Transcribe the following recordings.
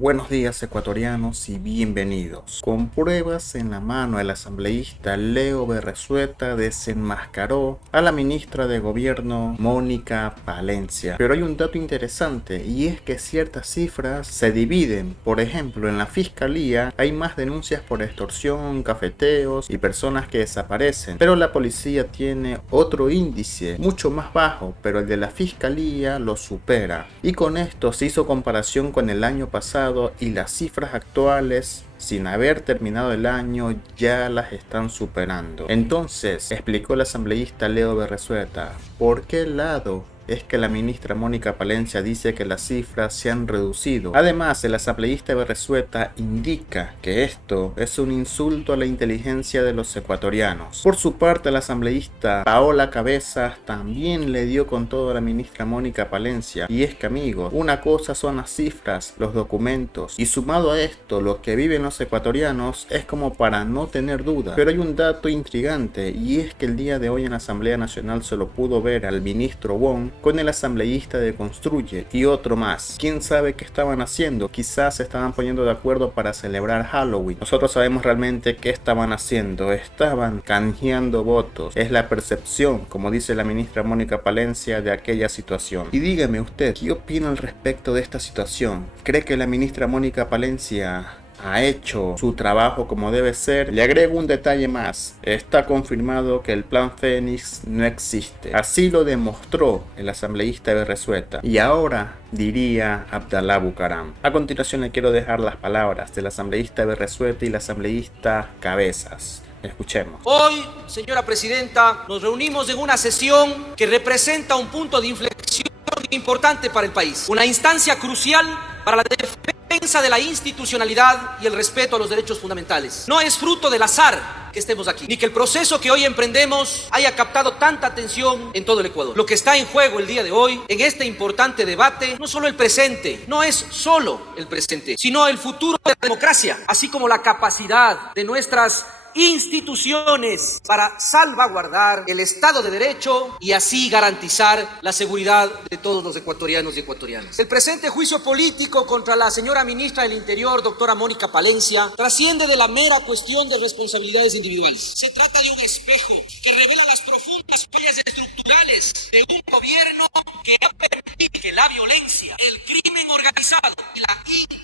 Buenos días ecuatorianos y bienvenidos. Con pruebas en la mano, el asambleísta Leo Berresueta desenmascaró a la ministra de Gobierno Mónica Palencia. Pero hay un dato interesante y es que ciertas cifras se dividen. Por ejemplo, en la fiscalía hay más denuncias por extorsión, cafeteos y personas que desaparecen. Pero la policía tiene otro índice mucho más bajo, pero el de la fiscalía lo supera. Y con esto se hizo comparación con el año pasado y las cifras actuales, sin haber terminado el año, ya las están superando. Entonces, explicó el asambleísta Leo Berresueta, ¿por qué lado es que la ministra Mónica Palencia dice que las cifras se han reducido? Además, el asambleísta Berresueta indica que esto es un insulto a la inteligencia de los ecuatorianos. Por su parte, la asambleísta Paola Cabezas también le dio con todo a la ministra Mónica Palencia. Y es que, amigos, una cosa son las cifras, los documentos, y sumado a esto, lo que viven los ecuatorianos es como para no tener duda. Pero hay un dato intrigante, y es que el día de hoy en la Asamblea Nacional se lo pudo ver al ministro Wong con el asambleísta de Construye y otro más. ¿Quién sabe qué estaban haciendo? Quizás se estaban poniendo de acuerdo para celebrar Halloween. Nosotros sabemos realmente qué estaban haciendo. Estaban canjeando votos. Es la percepción, como dice la ministra Mónica Palencia, de aquella situación. Y dígame usted, ¿qué opina al respecto de esta situación? ¿Cree que la ministra Mónica Palencia ha hecho su trabajo como debe ser? Le agrego un detalle más. Está confirmado que el Plan Fénix no existe. Así lo demostró el asambleísta Berresueta. Y ahora diría Abdalá Bucaram. A continuación le quiero dejar las palabras del asambleísta Berresueta y la asambleísta Cabezas. Escuchemos. Hoy, señora presidenta, nos reunimos en una sesión que representa un punto de inflexión importante para el país. Una instancia crucial para la defensa de la institucionalidad y el respeto a los derechos fundamentales. No es fruto del azar que estemos aquí, ni que el proceso que hoy emprendemos haya captado tanta atención en todo el Ecuador. Lo que está en juego el día de hoy, en este importante debate, no solo el presente, no es solo el presente, sino el futuro de la democracia, así como la capacidad de nuestras instituciones para salvaguardar el Estado de Derecho y así garantizar la seguridad de todos los ecuatorianos y ecuatorianas. El presente juicio político contra la señora ministra del Interior, doctora Mónica Palencia, trasciende de la mera cuestión de responsabilidades individuales. Se trata de un espejo que revela las profundas fallas estructurales de un gobierno que ha permitido que la violencia, el crimen organizado y la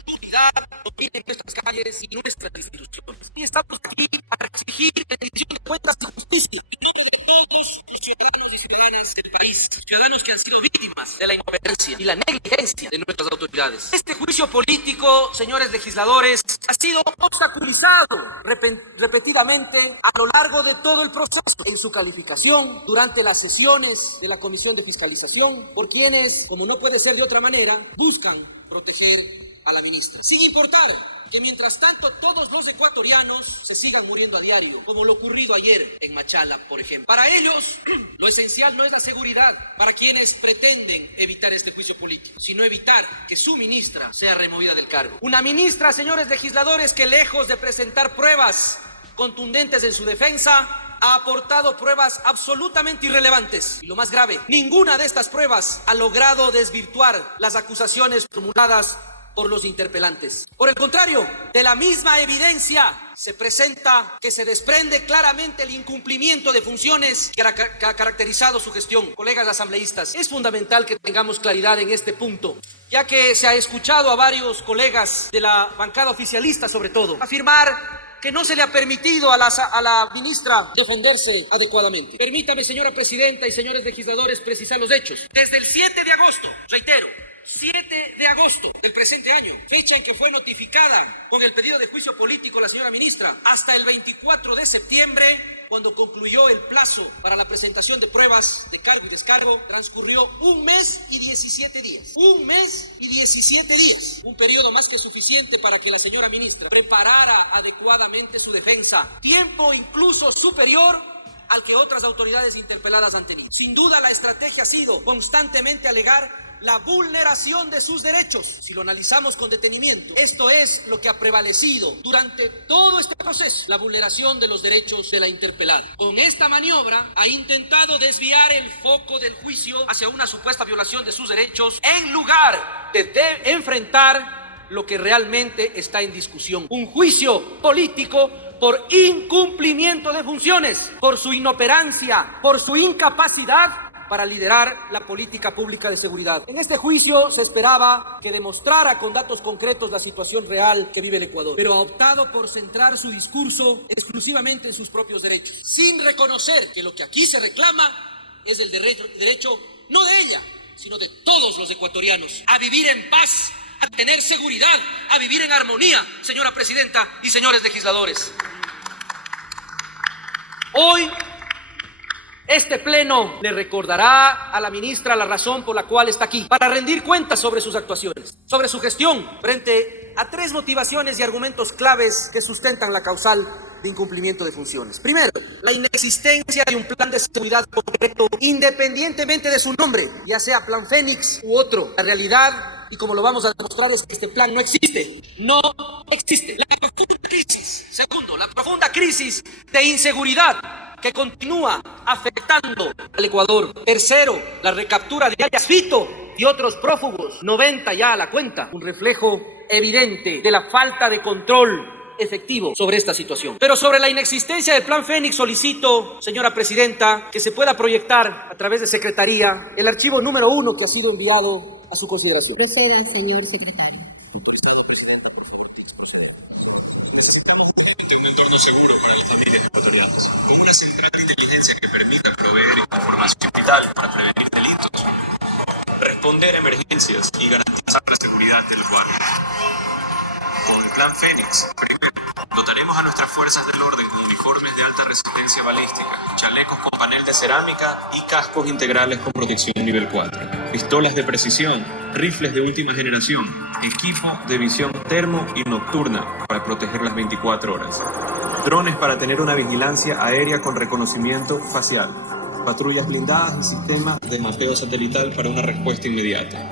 impunidad dominen nuestras calles y nuestras instituciones. Y estamos aquí para exigir rendición de cuentas de justicia de todos los ciudadanos y ciudadanas del país, ciudadanos que han sido víctimas de la incoherencia y la negligencia de nuestras autoridades. Este juicio político, señores legisladores, ha sido obstaculizado repetidamente a lo largo de todo el proceso en su calificación durante las sesiones de la Comisión de Fiscalización por quienes, como no puede ser de otra manera, buscan proteger a la ministra, sin importar que mientras tanto todos los ecuatorianos se sigan muriendo a diario, como lo ocurrido ayer en Machala, por ejemplo. Para ellos, lo esencial no es la seguridad, para quienes pretenden evitar este juicio político, sino evitar que su ministra sea removida del cargo. Una ministra, señores legisladores, que lejos de presentar pruebas contundentes en su defensa, ha aportado pruebas absolutamente irrelevantes. Y lo más grave, ninguna de estas pruebas ha logrado desvirtuar las acusaciones formuladas por los interpelantes. Por el contrario, de la misma evidencia se presenta que se desprende claramente el incumplimiento de funciones que ha caracterizado su gestión. Colegas asambleístas, es fundamental que tengamos claridad en este punto, ya que se ha escuchado a varios colegas de la bancada oficialista, sobre todo, afirmar que no se le ha permitido a la ministra defenderse adecuadamente. Permítame, señora presidenta y señores legisladores, precisar los hechos. Desde el 7 de agosto, reitero, 7 de agosto del presente año, fecha en que fue notificada con el pedido de juicio político la señora ministra, hasta el 24 de septiembre, cuando concluyó el plazo para la presentación de pruebas de cargo y descargo, transcurrió 1 mes y 17 días. 1 mes y 17 días. Un periodo más que suficiente para que la señora ministra preparara adecuadamente su defensa. Tiempo incluso superior al que otras autoridades interpeladas han tenido. Sin duda, la estrategia ha sido constantemente alegar la vulneración de sus derechos. Si lo analizamos con detenimiento, esto es lo que ha prevalecido durante todo este proceso, la vulneración de los derechos de la interpelada. Con esta maniobra ha intentado desviar el foco del juicio hacia una supuesta violación de sus derechos en lugar de enfrentar lo que realmente está en discusión. Un juicio político por incumplimiento de funciones, por su inoperancia, por su incapacidad para liderar la política pública de seguridad. En este juicio se esperaba que demostrara con datos concretos la situación real que vive el Ecuador, pero ha optado por centrar su discurso exclusivamente en sus propios derechos, sin reconocer que lo que aquí se reclama es el derecho no de ella, sino de todos los ecuatorianos, a vivir en paz, a tener seguridad, a vivir en armonía, señora presidenta y señores legisladores. Hoy, este pleno le recordará a la ministra la razón por la cual está aquí, para rendir cuentas sobre sus actuaciones, sobre su gestión, frente a 3 motivaciones y argumentos claves que sustentan la causal de incumplimiento de funciones. Primero, la inexistencia de un plan de seguridad concreto, independientemente de su nombre, ya sea Plan Fénix u otro. La realidad, y como lo vamos a demostrar, es que este plan no existe. No existe. La profunda crisis. Segundo, la profunda crisis de inseguridad que continúa afectando al Ecuador. Tercero, la recaptura de alias Fito y otros prófugos, 90 ya a la cuenta, un reflejo evidente de la falta de control efectivo sobre esta situación. Pero sobre la inexistencia del Plan Fénix solicito, señora presidenta, que se pueda proyectar a través de Secretaría el archivo número 1 que ha sido enviado a su consideración. Proceda, señor secretario. Necesitamos un entorno seguro para las familias ecuatorianas, con una central de inteligencia que permita proveer información vital para prevenir delitos, responder a emergencias y garantizar la seguridad de los barrios. Con el Plan Fénix, primero, dotaremos a nuestras fuerzas del orden con uniformes de alta resistencia balística, chalecos con panel de cerámica y cascos integrales con protección nivel 4, pistolas de precisión, rifles de última generación, equipo de visión termo y nocturna para proteger las 24 horas, drones para tener una vigilancia aérea con reconocimiento facial, patrullas blindadas y sistemas de mapeo satelital para una respuesta inmediata.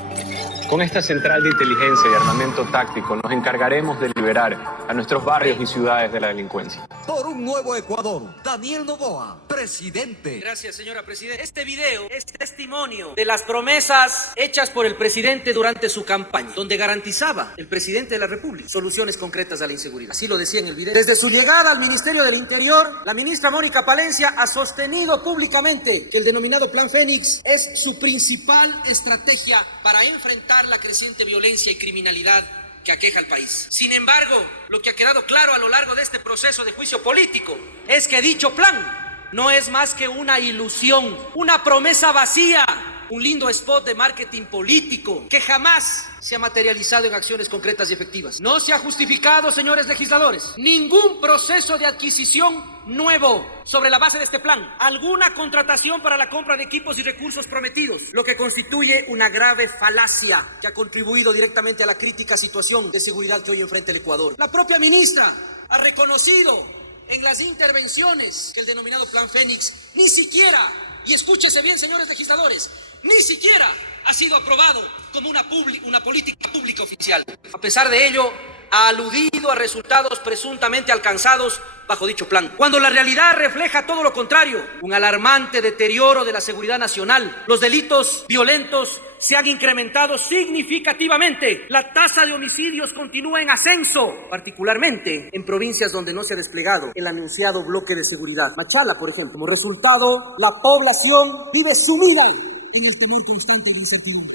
Con esta central de inteligencia y armamento táctico nos encargaremos de liberar a nuestros barrios y ciudades de la delincuencia. Por un nuevo Ecuador, Daniel Noboa, presidente. Gracias, señora presidenta. Este video es testimonio de las promesas hechas por el presidente durante su campaña, donde garantizaba el presidente de la República soluciones concretas a la inseguridad. Así lo decía en el video. Desde su llegada al Ministerio del Interior, la ministra Mónica Palencia ha sostenido públicamente que el denominado Plan Fénix es su principal estrategia para enfrentar la creciente violencia y criminalidad que aqueja al país. Sin embargo, lo que ha quedado claro a lo largo de este proceso de juicio político es que dicho plan no es más que una ilusión, una promesa vacía, un lindo spot de marketing político que jamás se ha materializado en acciones concretas y efectivas. No se ha justificado, señores legisladores, ningún proceso de adquisición nuevo sobre la base de este plan, alguna contratación para la compra de equipos y recursos prometidos, lo que constituye una grave falacia que ha contribuido directamente a la crítica situación de seguridad que hoy enfrenta el Ecuador. La propia ministra ha reconocido en las intervenciones que el denominado Plan Fénix ni siquiera, y escúchese bien, señores legisladores, ni siquiera ha sido aprobado como una política pública oficial. A pesar de ello, ha aludido a resultados presuntamente alcanzados bajo dicho plan, cuando la realidad refleja todo lo contrario, un alarmante deterioro de la seguridad nacional. Los delitos violentos se han incrementado significativamente. La tasa de homicidios continúa en ascenso, particularmente en provincias donde no se ha desplegado el anunciado bloque de seguridad. Machala, por ejemplo. Como resultado, la población vive sumida en el temor constante de incertidumbre.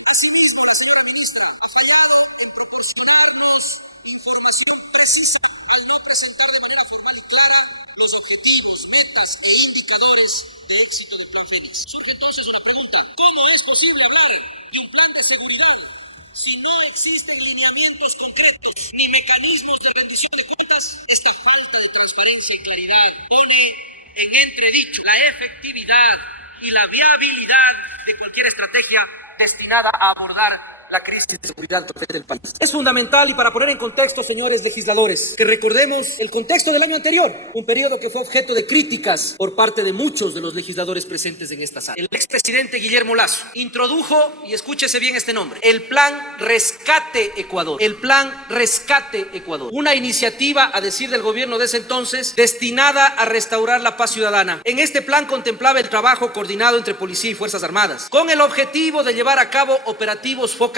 Y la viabilidad de cualquier estrategia destinada a abordar la crisis de seguridad que afecta el país. Es fundamental, y para poner en contexto, señores legisladores, que recordemos el contexto del año anterior, un periodo que fue objeto de críticas por parte de muchos de los legisladores presentes en esta sala. El expresidente Guillermo Lasso introdujo, y escúchese bien este nombre, el Plan Rescate Ecuador. El Plan Rescate Ecuador. Una iniciativa, a decir del gobierno de ese entonces, destinada a restaurar la paz ciudadana. En este plan contemplaba el trabajo coordinado entre policía y Fuerzas Armadas, con el objetivo de llevar a cabo operativos focalizados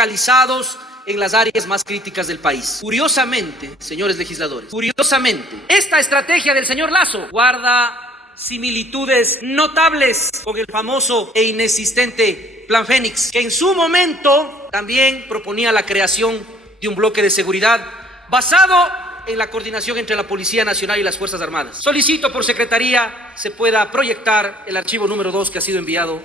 en las áreas más críticas del país. Curiosamente, señores legisladores, curiosamente, esta estrategia del señor Lasso guarda similitudes notables con el famoso e inexistente Plan Fénix, que en su momento también proponía la creación de un bloque de seguridad basado en la coordinación entre la Policía Nacional y las Fuerzas Armadas. Solicito por secretaría se pueda proyectar el archivo número 2 que ha sido enviado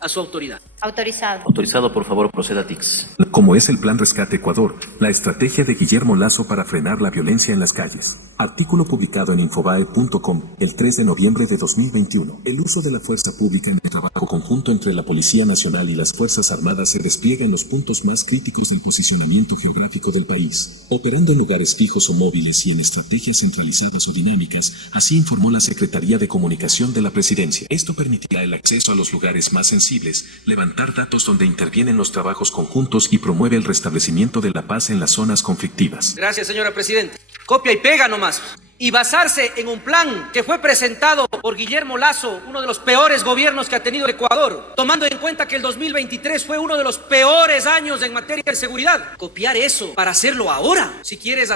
a su autoridad. Autorizado. Autorizado, por favor, proceda TICS. Como es el Plan Rescate Ecuador, la estrategia de Guillermo Lasso para frenar la violencia en las calles. Artículo publicado en infobae.com el 3 de noviembre de 2021. El uso de la fuerza pública en el trabajo conjunto entre la Policía Nacional y las Fuerzas Armadas se despliega en los puntos más críticos del posicionamiento geográfico del país, operando en lugares fijos o móviles y en estrategias centralizadas o dinámicas, así informó la Secretaría de Comunicación de la Presidencia. Esto permitirá el acceso a los lugares más sensibles, levantar datos donde intervienen los trabajos conjuntos y promueve el restablecimiento de la paz en las zonas conflictivas. Gracias, señora Presidenta. Copia y pega nomás. Y basarse en un plan que fue presentado por Guillermo Lasso, uno de los peores gobiernos que ha tenido Ecuador, tomando en cuenta que el 2023 fue uno de los peores años en materia de seguridad. Copiar eso para hacerlo ahora. Si quieres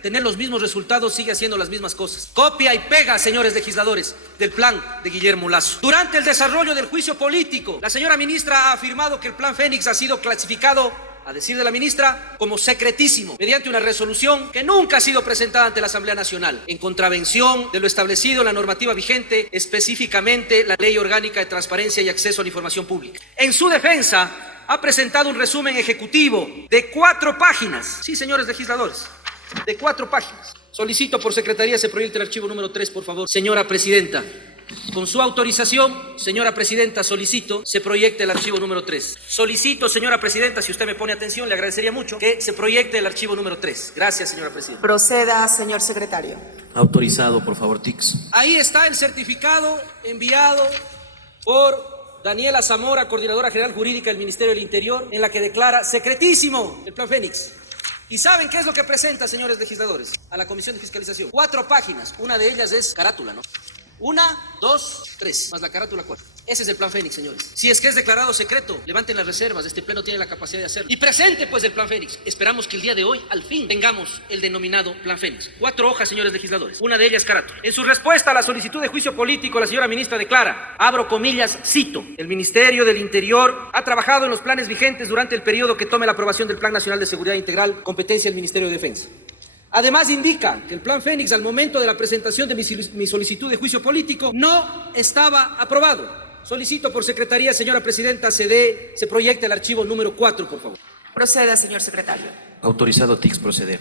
tener los mismos resultados, sigue haciendo las mismas cosas. Copia y pega, señores legisladores, del plan de Guillermo Lasso. Durante el desarrollo del juicio político, la señora ministra ha afirmado que el Plan Fénix ha sido clasificado, a decir de la ministra, como secretísimo, mediante una resolución que nunca ha sido presentada ante la Asamblea Nacional, en contravención de lo establecido en la normativa vigente, específicamente la Ley Orgánica de Transparencia y Acceso a la Información Pública. En su defensa, ha presentado un resumen ejecutivo de 4 páginas. Sí, señores legisladores, de 4 páginas. Solicito por secretaría se proyecte el archivo número 3, por favor. Señora Presidenta, con su autorización, señora Presidenta, solicito se proyecte el archivo número 3. Solicito, señora Presidenta, si usted me pone atención, le agradecería mucho que se proyecte el archivo número 3. Gracias, señora Presidenta. Proceda, señor secretario. Autorizado, por favor, TICS. Ahí está el certificado enviado por Daniela Zamora, Coordinadora General Jurídica del Ministerio del Interior, en la que declara secretísimo el Plan Fénix. ¿Y saben qué es lo que presenta, señores legisladores, a la Comisión de Fiscalización? 4 páginas. Una de ellas es carátula, ¿no? 1, 2, 3, más la carátula 4. Ese es el Plan Fénix, señores. Si es que es declarado secreto, levanten las reservas. Este pleno tiene la capacidad de hacerlo. Y presente, pues, el Plan Fénix. Esperamos que el día de hoy, al fin, tengamos el denominado Plan Fénix. 4 hojas, señores legisladores. Una de ellas, carátula. En su respuesta a la solicitud de juicio político, la señora ministra declara, abro comillas, cito, el Ministerio del Interior ha trabajado en los planes vigentes durante el periodo que tome la aprobación del Plan Nacional de Seguridad Integral, competencia del Ministerio de Defensa. Además indica que el Plan Fénix al momento de la presentación de mi solicitud de juicio político no estaba aprobado. Solicito por secretaría, señora Presidenta, se proyecte el archivo número 4, por favor. Proceda, señor secretario. Autorizado TICS, proceder.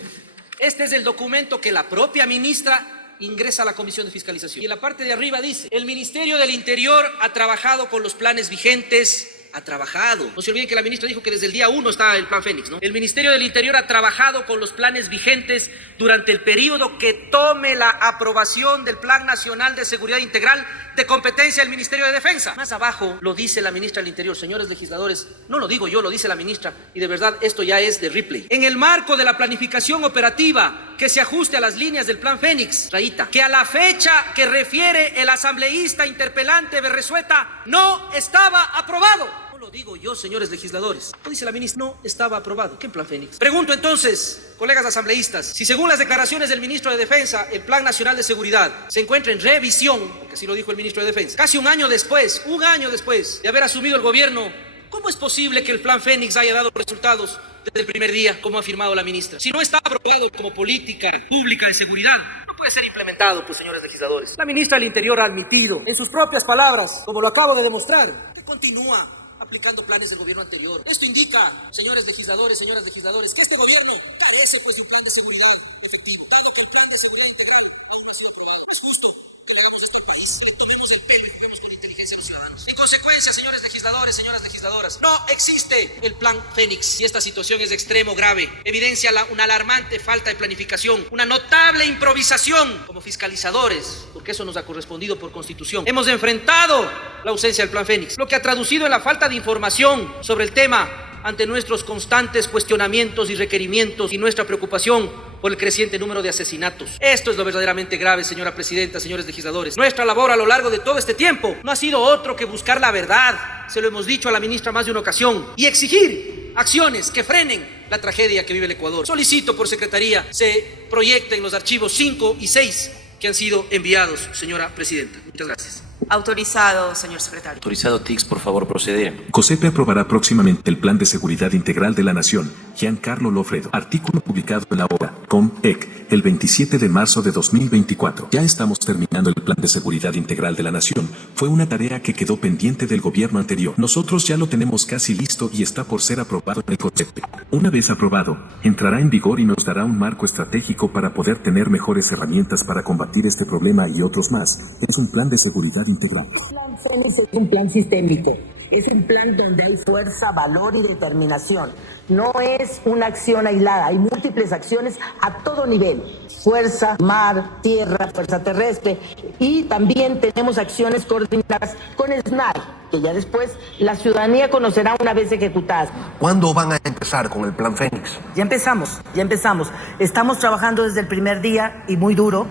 Este es el documento que la propia ministra ingresa a la Comisión de Fiscalización. Y en la parte de arriba dice, el Ministerio del Interior ha trabajado con los planes vigentes. Ha trabajado. No se olviden que la ministra dijo que desde el día 1 está el Plan Fénix, ¿no? El Ministerio del Interior ha trabajado con los planes vigentes durante el periodo que tome la aprobación del Plan Nacional de Seguridad Integral de competencia del Ministerio de Defensa. Más abajo lo dice la ministra del Interior. Señores legisladores, no lo digo yo, lo dice la ministra. Y de verdad, esto ya es de replay. En el marco de la planificación operativa que se ajuste a las líneas del Plan Fénix, rayita, que a la fecha que refiere el asambleísta interpelante Berresueta no estaba aprobado. No lo digo yo, señores legisladores. Lo dice la ministra, no estaba aprobado. ¿Qué Plan Fénix? Pregunto entonces, colegas asambleístas, si según las declaraciones del ministro de Defensa, el Plan Nacional de Seguridad se encuentra en revisión, porque así lo dijo el ministro de Defensa, casi un año después de haber asumido el gobierno, ¿cómo es posible que el Plan Fénix haya dado resultados desde el primer día, como ha afirmado la ministra? Si no está aprobado como política pública de seguridad, no puede ser implementado, pues, señores legisladores. La ministra del Interior ha admitido, en sus propias palabras, como lo acabo de demostrar, que continúa aplicando planes del gobierno anterior. Esto indica, señores legisladores, señoras legisladores, que este gobierno carece, pues, de un plan de seguridad efectivo. Dado que el plan de seguridad integral aún no ha sido aprobado, es justo que digamos de este país, le tomemos el pelo y juguemos con inteligencia a los ciudadanos. En consecuencia, señores legisladores, señoras legisladoras, no existe el Plan Fénix y esta situación es de extremo grave. Evidencia una alarmante falta de planificación, una notable improvisación como fiscalizadores, porque eso nos ha correspondido por Constitución. Hemos enfrentado la ausencia del Plan Fénix, lo que ha traducido en la falta de información sobre el tema ante nuestros constantes cuestionamientos y requerimientos y nuestra preocupación por el creciente número de asesinatos. Esto es lo verdaderamente grave, señora Presidenta, señores legisladores. Nuestra labor a lo largo de todo este tiempo no ha sido otro que buscar la verdad, se lo hemos dicho a la ministra más de una ocasión, y exigir acciones que frenen la tragedia que vive el Ecuador. Solicito por Secretaría se proyecten los archivos 5 y 6 que han sido enviados, señora Presidenta. Muchas gracias. Autorizado, señor secretario. Autorizado TICS, por favor, proceder. COSEPE aprobará próximamente el Plan de Seguridad Integral de la Nación. Giancarlo Lofredo. Artículo publicado en la hora com.ec el 27 de marzo de 2024. Ya estamos terminando el Plan de Seguridad Integral de la Nación. Fue una tarea que quedó pendiente del gobierno anterior. Nosotros ya lo tenemos casi listo y está por ser aprobado en el COSEPE. Una vez aprobado, entrará en vigor y nos dará un marco estratégico para poder tener mejores herramientas para combatir este problema y otros más. Es un plan de seguridad integral. Es un plan sistémico, es un plan donde hay fuerza, valor y determinación. No es una acción aislada, hay múltiples acciones a todo nivel. Fuerza, mar, tierra, fuerza terrestre. Y también tenemos acciones coordinadas con el SNAI, que ya después la ciudadanía conocerá una vez ejecutadas. ¿Cuándo van a empezar con el Plan Fénix? Ya empezamos. Estamos trabajando desde el primer día y muy duro.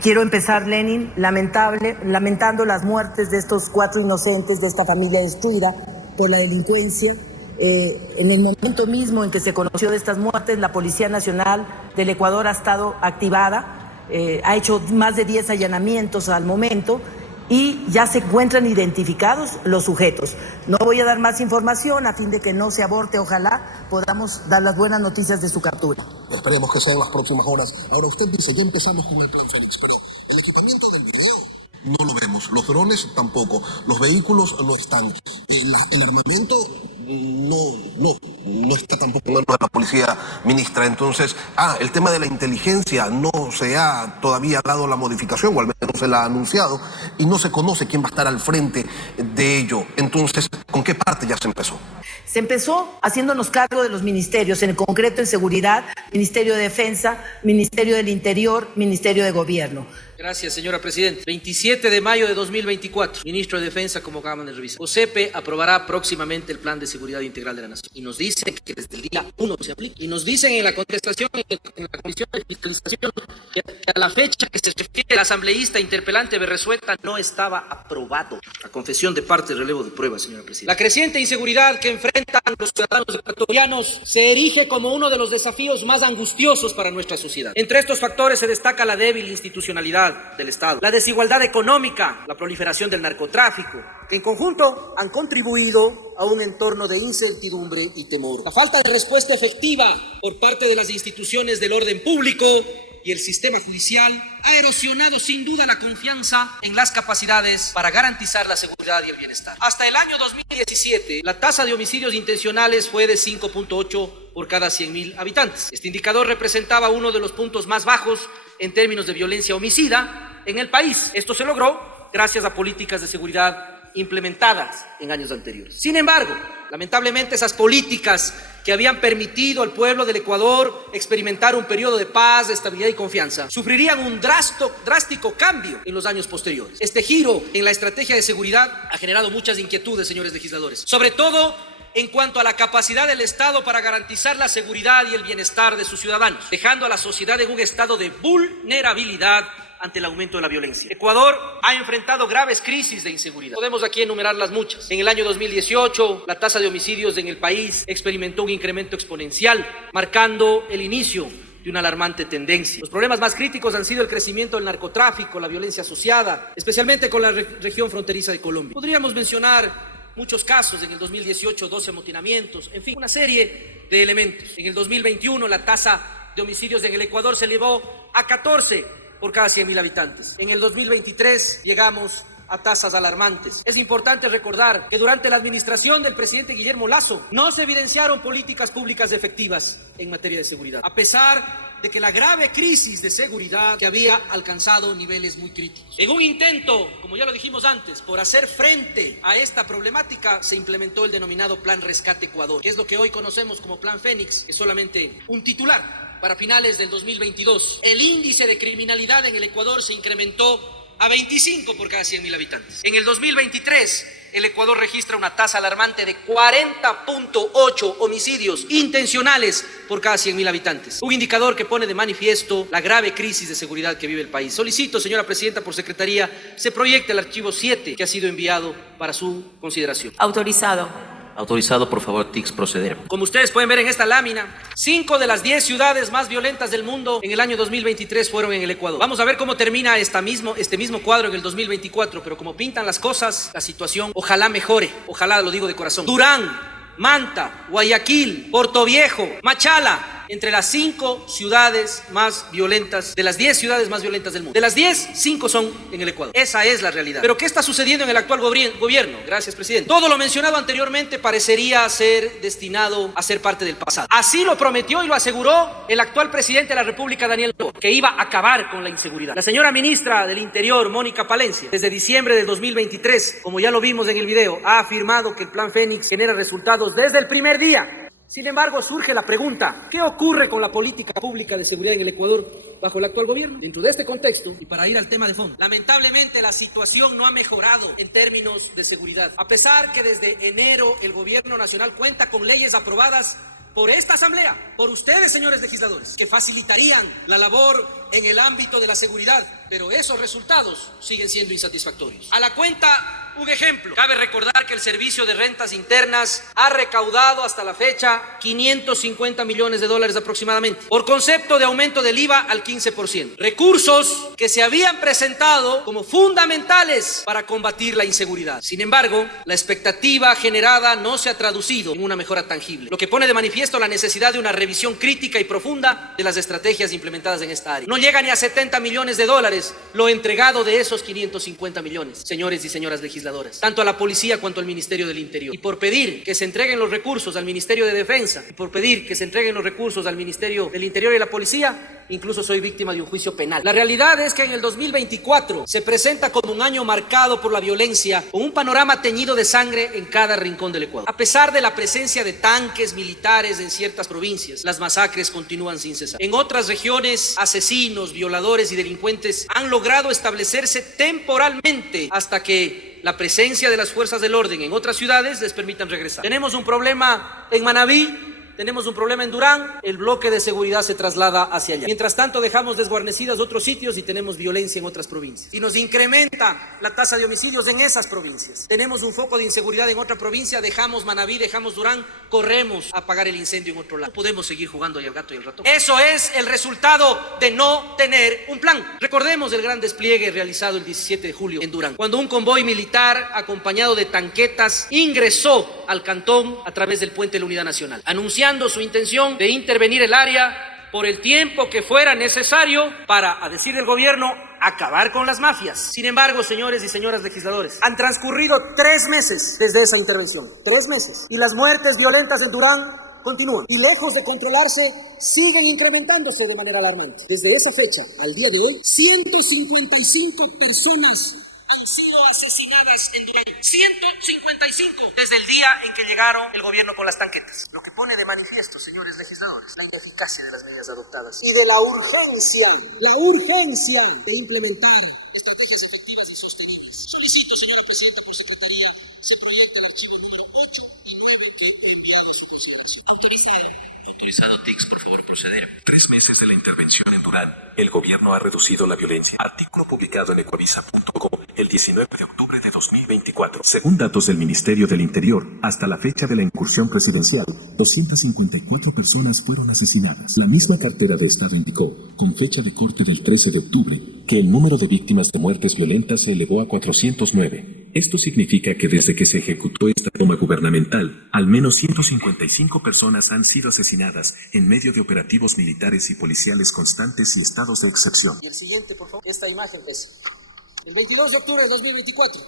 Quiero empezar, Lenin, lamentando las muertes de estos 4 inocentes, de esta familia destruida por la delincuencia. En el momento mismo en que se conoció de estas muertes, la Policía Nacional del Ecuador ha estado activada, ha hecho más de 10 allanamientos al momento y ya se encuentran identificados los sujetos. No voy a dar más información a fin de que no se aborte, ojalá podamos dar las buenas noticias de su captura. Esperemos que sea en las próximas horas. Ahora usted dice, ya empezamos con el Plan Fénix, pero el equipamiento del video no lo vemos, los drones tampoco, los vehículos no están, el armamento no está tampoco en manos de la policía, ministra. Entonces, el tema de la inteligencia no se ha todavía dado la modificación, o al menos se la ha anunciado, y no se conoce quién va a estar al frente de ello. Entonces, ¿con qué parte ya se empezó? Se empezó haciéndonos cargo de los ministerios, en concreto en seguridad, Ministerio de Defensa, Ministerio del Interior, Ministerio de Gobierno. Gracias, señora Presidenta. 27 de mayo de 2024, Ministro de Defensa, como acaban de revisar. COSEPE aprobará próximamente el Plan de Seguridad Integral de la Nación. Y nos dicen que desde el día 1 se aplica. Y nos dicen en la contestación, en la Comisión de Fiscalización, que a la fecha que se refiere el asambleísta interpelante Berresueta no estaba aprobado. La confesión de parte, relevo de pruebas, señora Presidenta. La creciente inseguridad que enfrentan los ciudadanos ecuatorianos se erige como uno de los desafíos más angustiosos para nuestra sociedad. Entre estos factores se destaca la débil institucionalidad del Estado, la desigualdad económica, la proliferación del narcotráfico, que en conjunto han contribuido a un entorno de incertidumbre y temor. La falta de respuesta efectiva por parte de las instituciones del orden público y el sistema judicial ha erosionado sin duda la confianza en las capacidades para garantizar la seguridad y el bienestar. Hasta el año 2017, la tasa de homicidios intencionales fue de 5.8 por cada 100.000 habitantes. Este indicador representaba uno de los puntos más bajos en términos de violencia homicida en el país. Esto se logró gracias a políticas de seguridad implementadas en años anteriores. Sin embargo, lamentablemente esas políticas que habían permitido al pueblo del Ecuador experimentar un periodo de paz, de estabilidad y confianza, sufrirían un drástico cambio en los años posteriores. Este giro en la estrategia de seguridad ha generado muchas inquietudes, señores legisladores, sobre todo en cuanto a la capacidad del Estado para garantizar la seguridad y el bienestar de sus ciudadanos, dejando a la sociedad en un estado de vulnerabilidad ante el aumento de la violencia. Ecuador ha enfrentado graves crisis de inseguridad. Podemos aquí enumerarlas muchas. En el año 2018, la tasa de homicidios en el país experimentó un incremento exponencial, marcando el inicio de una alarmante tendencia. Los problemas más críticos han sido el crecimiento del narcotráfico, la violencia asociada, especialmente con la región fronteriza de Colombia. Podríamos mencionar muchos casos. En el 2018, 12 amotinamientos, en fin, una serie de elementos. En el 2021, la tasa de homicidios en el Ecuador se elevó a 14 por cada 100.000 habitantes. En el 2023 llegamos a tasas alarmantes. Es importante recordar que durante la administración del presidente Guillermo Lasso no se evidenciaron políticas públicas efectivas en materia de seguridad, a pesar de que la grave crisis de seguridad que había alcanzado niveles muy críticos. En un intento, como ya lo dijimos antes, por hacer frente a esta problemática, se implementó el denominado Plan Rescate Ecuador, que es lo que hoy conocemos como Plan Fénix, que es solamente un titular. Para finales del 2022, el índice de criminalidad en el Ecuador se incrementó a 25 por cada 100.000 habitantes. En el 2023, el Ecuador registra una tasa alarmante de 40.8 homicidios intencionales por cada 100.000 habitantes. Un indicador que pone de manifiesto la grave crisis de seguridad que vive el país. Solicito, señora Presidenta, por Secretaría, se proyecte el archivo 7 que ha sido enviado para su consideración. Autorizado. Autorizado, por favor, TICS, proceder. Como ustedes pueden ver en esta lámina, 5 de las 10 ciudades más violentas del mundo en el año 2023 fueron en el Ecuador. Vamos a ver cómo termina este mismo cuadro en el 2024, pero como pintan las cosas, la situación ojalá mejore, ojalá, lo digo de corazón. Durán, Manta, Guayaquil, Portoviejo, Machala, entre las 5 ciudades más violentas, de las 10 ciudades más violentas del mundo. De las 10, 5 son en el Ecuador. Esa es la realidad. ¿Pero qué está sucediendo en el actual gobierno? Gracias, presidente. Todo lo mencionado anteriormente parecería ser destinado a ser parte del pasado. Así lo prometió y lo aseguró el actual presidente de la República, Daniel Noboa, que iba a acabar con la inseguridad. La señora ministra del Interior, Mónica Palencia, desde diciembre del 2023, como ya lo vimos en el video, ha afirmado que el Plan Fénix genera resultados desde el primer día. Sin embargo, surge la pregunta, ¿qué ocurre con la política pública de seguridad en el Ecuador bajo el actual gobierno? Dentro de este contexto, y para ir al tema de fondo, lamentablemente la situación no ha mejorado en términos de seguridad. A pesar que desde enero el gobierno nacional cuenta con leyes aprobadas por esta asamblea, por ustedes, señores legisladores, que facilitarían la labor en el ámbito de la seguridad, pero esos resultados siguen siendo insatisfactorios. A la cuenta, un ejemplo. Cabe recordar que el Servicio de Rentas Internas ha recaudado hasta la fecha $550 millones aproximadamente, por concepto de aumento del IVA al 15%. Recursos que se habían presentado como fundamentales para combatir la inseguridad. Sin embargo, la expectativa generada no se ha traducido en una mejora tangible, lo que pone de manifiesto la necesidad de una revisión crítica y profunda de las estrategias implementadas en esta área. No llega ni a $70 millones lo entregado de esos 550 millones, señores y señoras legisladoras, tanto a la policía cuanto al Ministerio del Interior. Y por pedir que se entreguen los recursos al Ministerio de Defensa, y por pedir que se entreguen los recursos al Ministerio del Interior y la policía, incluso soy víctima de un juicio penal. La realidad es que en el 2024 se presenta como un año marcado por la violencia, con un panorama teñido de sangre en cada rincón del Ecuador. A pesar de la presencia de tanques militares en ciertas provincias, las masacres continúan sin cesar. En otras regiones, asesinos, violadores y delincuentes han logrado establecerse temporalmente hasta que la presencia de las fuerzas del orden en otras ciudades les permitan regresar. Tenemos un problema en Manabí, tenemos un problema en Durán, el bloque de seguridad se traslada hacia allá. Mientras tanto, dejamos desguarnecidas otros sitios y tenemos violencia en otras provincias. Y nos incrementa la tasa de homicidios en esas provincias. Tenemos un foco de inseguridad en otra provincia, dejamos Manabí, dejamos Durán, corremos a apagar el incendio en otro lado. No podemos seguir jugando ahí al gato y al ratón. Eso es el resultado de no tener un plan. Recordemos el gran despliegue realizado el 17 de julio en Durán, cuando un convoy militar acompañado de tanquetas ingresó al cantón a través del puente de la Unidad Nacional, anunciando su intención de intervenir el área por el tiempo que fuera necesario para, a decir del gobierno, acabar con las mafias. Sin embargo, señores y señoras legisladores, han transcurrido 3 meses desde esa intervención, 3 meses, y las muertes violentas en Durán continúan, y lejos de controlarse, siguen incrementándose de manera alarmante. Desde esa fecha al día de hoy, 155 personas han sido asesinadas en Durán. 155 desde el día en que llegaron el gobierno con las tanquetas. Lo que pone de manifiesto, señores legisladores, la ineficacia de las medidas adoptadas y de la urgencia de implementar estrategias efectivas y sostenibles. Solicito, señora presidenta, por secretaría, se proyecta el archivo número 8 y 9 que enviamos a su consideración. Autorizado. Autorizado, TICS, por favor, proceder. 3 meses de la intervención en Durán. El gobierno ha reducido la violencia. Artículo publicado en ecuavisa.com el 19 de octubre de 2024. Según datos del Ministerio del Interior, hasta la fecha de la incursión presidencial, 254 personas fueron asesinadas. La misma cartera de Estado indicó, con fecha de corte del 13 de octubre, que el número de víctimas de muertes violentas se elevó a 409. Esto significa que desde que se ejecutó esta toma gubernamental, al menos 155 personas han sido asesinadas en medio de operativos militares y policiales constantes y estados de excepción. Y el siguiente, por favor, esta imagen es el 22 de octubre de 2024.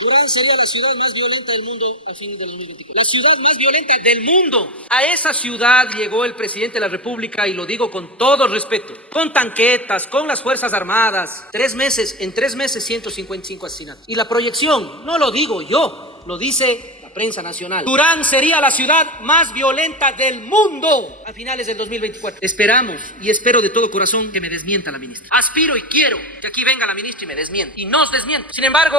Durán sería la ciudad más violenta del mundo al fin del 2024. La ciudad más violenta del mundo. A esa ciudad llegó el presidente de la República, y lo digo con todo respeto, con tanquetas, con las Fuerzas Armadas. En 3 meses 155 asesinatos. Y la proyección, no lo digo yo, lo dice la prensa nacional. Durán sería la ciudad más violenta del mundo a finales del 2024. Esperamos y espero de todo corazón que me desmienta la ministra. Aspiro y quiero que aquí venga la ministra y me desmienta. Y nos desmienta. Sin embargo,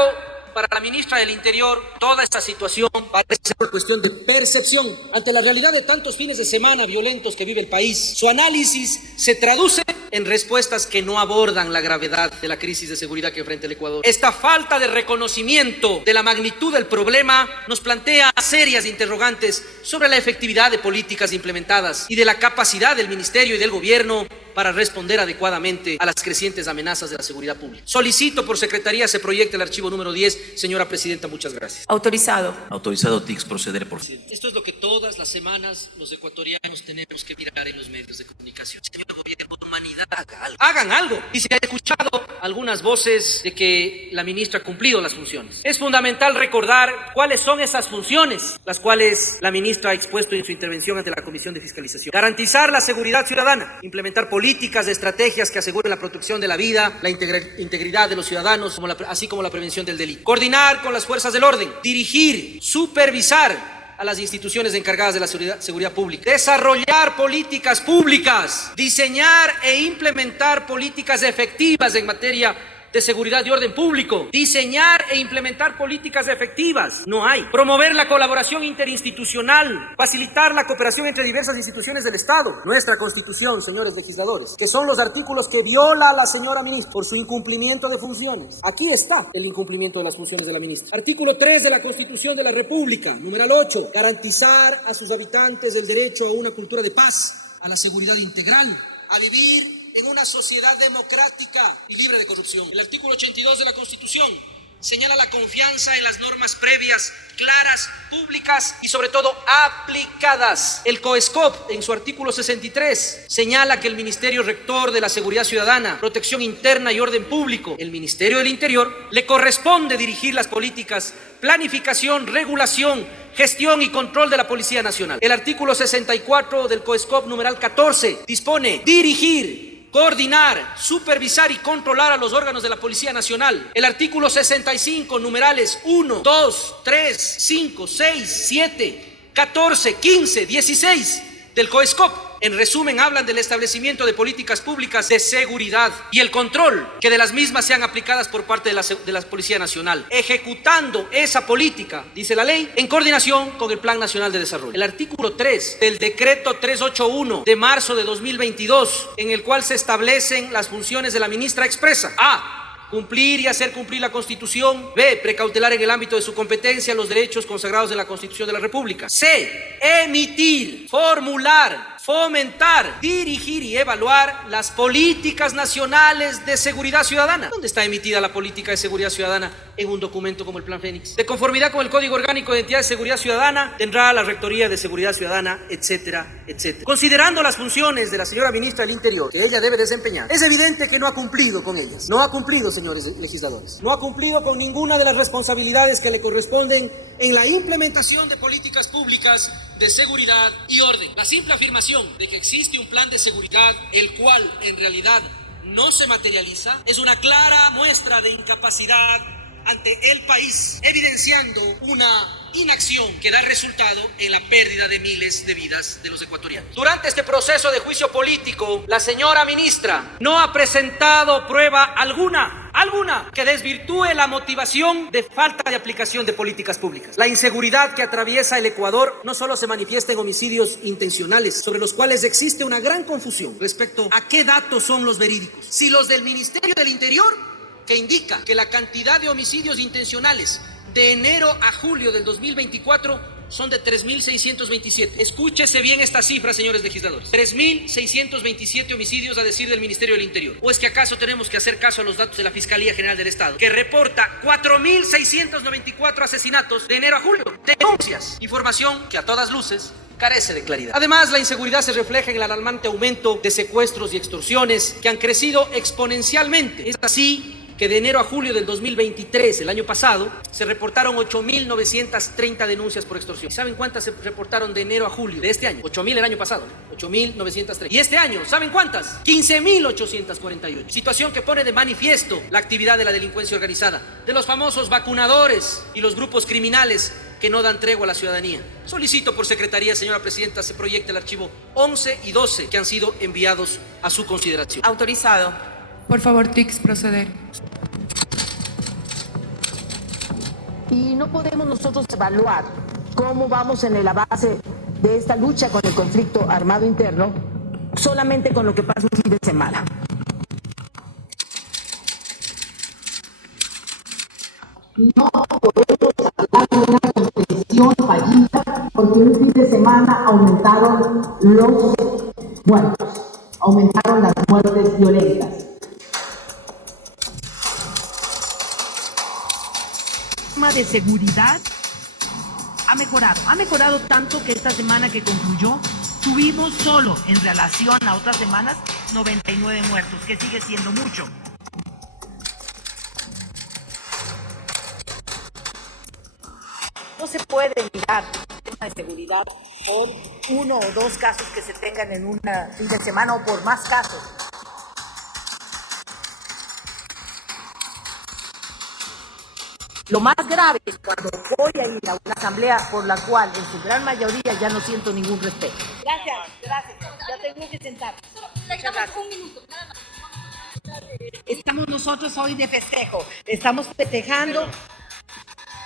para la ministra del Interior, toda esta situación parece ser una cuestión de percepción. Ante la realidad de tantos fines de semana violentos que vive el país, su análisis se traduce en respuestas que no abordan la gravedad de la crisis de seguridad que enfrenta el Ecuador. Esta falta de reconocimiento de la magnitud del problema nos plantea serias interrogantes sobre la efectividad de políticas implementadas y de la capacidad del Ministerio y del Gobierno para responder adecuadamente a las crecientes amenazas de la seguridad pública. Solicito por secretaría se proyecte el archivo número 10. Señora Presidenta, muchas gracias. Autorizado. Autorizado TICS proceder, por favor. Esto es lo que todas las semanas los ecuatorianos tenemos que mirar en los medios de comunicación. Señor Gobierno, humanidad, haga algo. Hagan algo. Y se ha escuchado algunas voces de que la ministra ha cumplido las funciones. Es fundamental recordar cuáles son esas funciones, las cuales la ministra ha expuesto en su intervención ante la Comisión de Fiscalización. Garantizar la seguridad ciudadana, implementar políticas de estrategias que aseguren la protección de la vida, la integridad de los ciudadanos, así como la prevención del delito. Coordinar con las fuerzas del orden, dirigir, supervisar a las instituciones encargadas de la seguridad pública, desarrollar políticas públicas, diseñar e implementar políticas efectivas en materia de seguridad y orden público, diseñar e implementar políticas efectivas, no hay. Promover la colaboración interinstitucional, facilitar la cooperación entre diversas instituciones del Estado. Nuestra Constitución, señores legisladores, que son los artículos que viola la señora ministra por su incumplimiento de funciones. Aquí está el incumplimiento de las funciones de la ministra. Artículo 3 de la Constitución de la República, numeral 8, garantizar a sus habitantes el derecho a una cultura de paz, a la seguridad integral, a vivir en una sociedad democrática y libre de corrupción. El artículo 82 de la Constitución señala la confianza en las normas previas, claras, públicas y sobre todo aplicadas. El COESCOP, en su artículo 63, señala que el Ministerio Rector de la Seguridad Ciudadana, Protección Interna y Orden Público, el Ministerio del Interior, le corresponde dirigir las políticas, planificación, regulación, gestión y control de la Policía Nacional. El artículo 64 del COESCOP, numeral 14, dispone dirigir, coordinar, supervisar y controlar a los órganos de la Policía Nacional. El artículo 65, numerales 1, 2, 3, 5, 6, 7, 14, 15, 16 del COESCOP. En resumen, hablan del establecimiento de políticas públicas de seguridad y el control que de las mismas sean aplicadas por parte de la Policía Nacional, ejecutando esa política, dice la ley, en coordinación con el Plan Nacional de Desarrollo. El artículo 3 del decreto 381 de marzo de 2022, en el cual se establecen las funciones de la ministra, expresa: A, cumplir y hacer cumplir la Constitución. B, precautelar en el ámbito de su competencia los derechos consagrados en la Constitución de la República. C, emitir, formular, fomentar, dirigir y evaluar las políticas nacionales de seguridad ciudadana. ¿Dónde está emitida la política de seguridad ciudadana? En un documento como el Plan Fénix. De conformidad con el Código Orgánico de Entidades de Seguridad Ciudadana, tendrá la Rectoría de Seguridad Ciudadana, etcétera, etcétera. Considerando las funciones de la señora ministra del Interior que ella debe desempeñar, es evidente que no ha cumplido con ellas. No ha cumplido, señores legisladores. No ha cumplido con ninguna de las responsabilidades que le corresponden en la implementación de políticas públicas de seguridad y orden. La simple afirmación de que existe un plan de seguridad, el cual en realidad no se materializa, es una clara muestra de incapacidad ante el país, evidenciando una inacción que da resultado en la pérdida de miles de vidas de los ecuatorianos. Durante este proceso de juicio político, la señora ministra no ha presentado prueba alguna que desvirtúe la motivación de falta de aplicación de políticas públicas. La inseguridad que atraviesa el Ecuador no solo se manifiesta en homicidios intencionales, sobre los cuales existe una gran confusión respecto a qué datos son los verídicos. Si los del Ministerio del Interior, que indica que la cantidad de homicidios intencionales de enero a julio del 2024 son de 3.627. Escúchese bien esta cifra, señores legisladores. 3.627 homicidios a decir del Ministerio del Interior. ¿O es que acaso tenemos que hacer caso a los datos de la Fiscalía General del Estado, que reporta 4.694 asesinatos de enero a julio? Denuncias. Información que a todas luces carece de claridad. Además, la inseguridad se refleja en el alarmante aumento de secuestros y extorsiones que han crecido exponencialmente. Es así que de enero a julio del 2023, el año pasado, se reportaron 8.930 denuncias por extorsión. ¿Y saben cuántas se reportaron de enero a julio de este año? 8.000 el año pasado, 8.930. Y este año, ¿saben cuántas? 15.848. Situación que pone de manifiesto la actividad de la delincuencia organizada, de los famosos vacunadores y los grupos criminales que no dan tregua a la ciudadanía. Solicito por secretaría, señora presidenta, se proyecte el archivo 11 y 12 que han sido enviados a su consideración. Autorizado. Por favor, TICS, proceder. Y no podemos nosotros evaluar cómo vamos en el avance de esta lucha con el conflicto armado interno solamente con lo que pasa un fin de semana. No podemos hablar de una contención fallida porque un fin de semana aumentaron los muertos, aumentaron las muertes violentas. El tema de seguridad ha mejorado tanto que esta semana que concluyó tuvimos solo en relación a otras semanas 99 muertos, que sigue siendo mucho. No se puede mirar el tema de seguridad por uno o dos casos que se tengan en un fin de semana o por más casos. Lo más grave es cuando voy a ir a una asamblea por la cual en su gran mayoría ya no siento ningún respeto. Gracias. Ya tengo que sentar. Muchas gracias. Un minuto, nada más. Estamos nosotros hoy de festejo. Estamos festejando.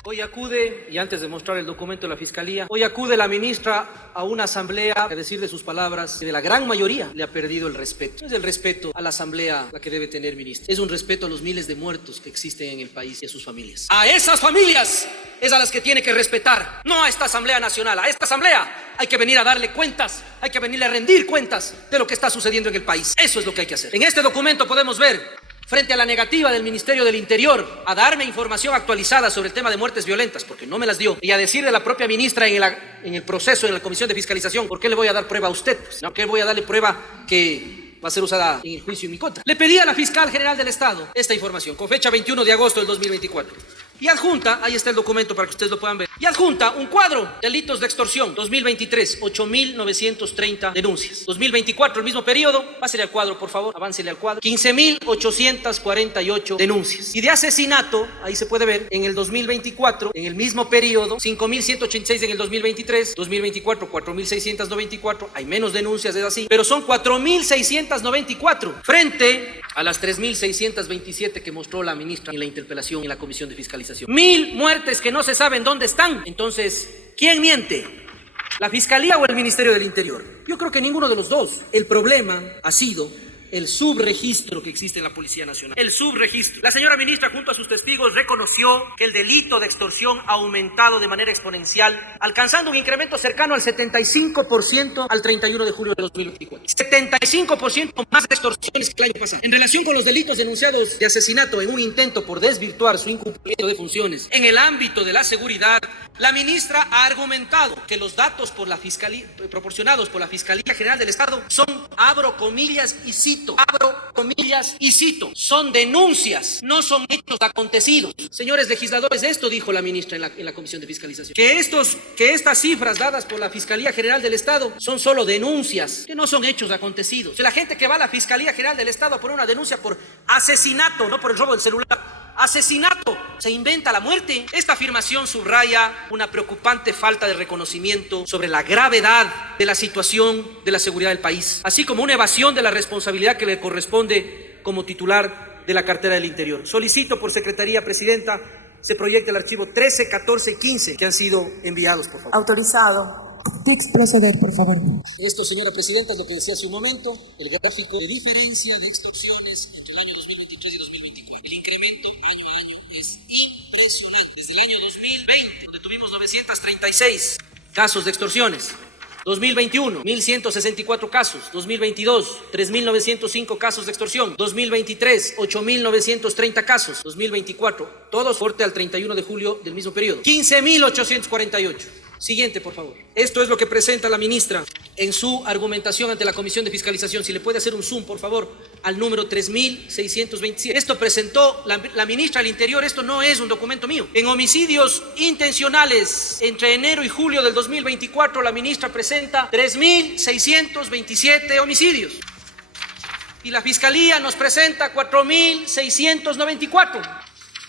Hoy acude, y antes de mostrar el documento de la Fiscalía, hoy acude la ministra a una asamblea a decir de sus palabras que de la gran mayoría le ha perdido el respeto. No es el respeto a la asamblea la que debe tener, ministra, es un respeto a los miles de muertos que existen en el país y a sus familias. A esas familias es a las que tiene que respetar, no a esta Asamblea Nacional. A esta asamblea hay que venir a darle cuentas, hay que venirle a rendir cuentas de lo que está sucediendo en el país. Eso es lo que hay que hacer. En este documento podemos ver, frente a la negativa del Ministerio del Interior a darme información actualizada sobre el tema de muertes violentas, porque no me las dio, y a decir de la propia ministra en el proceso, en la Comisión de Fiscalización, ¿por qué le voy a dar prueba a usted? Pues, ¿no? ¿Qué voy a darle prueba que va a ser usada en el juicio en mi contra? Le pedí a la Fiscal General del Estado esta información, con fecha 21 de agosto del 2024. Y adjunta, ahí está el documento para que ustedes lo puedan ver, y adjunta un cuadro, delitos de extorsión, 2023, 8.930 denuncias. 2024, el mismo periodo, pásele al cuadro, por favor, aváncele al cuadro, 15.848 denuncias. Y de asesinato, ahí se puede ver, en el 2024, en el mismo periodo, 5.186 en el 2023, 2024, 4.694, hay menos denuncias, es así, pero son 4.694, frente a las 3.627 que mostró la ministra en la interpelación en la Comisión de Fiscalización. 1.000 muertes que no se saben dónde están. Entonces, ¿quién miente? ¿La Fiscalía o el Ministerio del Interior? Yo creo que ninguno de los dos. El problema ha sido el subregistro que existe en la Policía Nacional. El subregistro. La señora ministra, junto a sus testigos, reconoció que el delito de extorsión ha aumentado de manera exponencial, alcanzando un incremento cercano al 75% al 31 de julio de 2024. 75% más de extorsiones que el año pasado. En relación con los delitos denunciados de asesinato en un intento por desvirtuar su incumplimiento de funciones en el ámbito de la seguridad, la ministra ha argumentado que los datos proporcionados por la Fiscalía General del Estado son, abro comillas y cito, son denuncias, no son hechos acontecidos. Señores legisladores, esto dijo la ministra en la Comisión de Fiscalización, que estas cifras dadas por la Fiscalía General del Estado son solo denuncias, que no son hechos acontecidos. Que la gente que va a la Fiscalía General del Estado por una denuncia por asesinato, no por el robo del celular, asesinato, se inventa la muerte. Esta afirmación subraya una preocupante falta de reconocimiento sobre la gravedad de la situación de la seguridad del país, así como una evasión de la responsabilidad que le corresponde como titular de la cartera del Interior. Solicito por Secretaría, Presidenta, se proyecte el archivo 13, 14, 15 que han sido enviados, por favor. Autorizado. Tix, proceder, por favor. Esto, señora Presidenta, es lo que decía hace un momento, el gráfico de diferencia de extorsiones entre el año 2023 y 2024. El incremento año a año es impresionante. Desde el año 2020, donde tuvimos 936 casos de extorsiones. 2021, 1.164 casos. 2022, 3.905 casos de extorsión. 2023, 8.930 casos. 2024, todos corte al 31 de julio del mismo periodo. 15.848. Siguiente, por favor. Esto es lo que presenta la ministra en su argumentación ante la Comisión de Fiscalización. Si le puede hacer un zoom, por favor, al número 3.627. Esto presentó la ministra del Interior. Esto no es un documento mío. En homicidios intencionales entre enero y julio del 2024, la ministra presenta 3.627 homicidios. Y la Fiscalía nos presenta 4.694.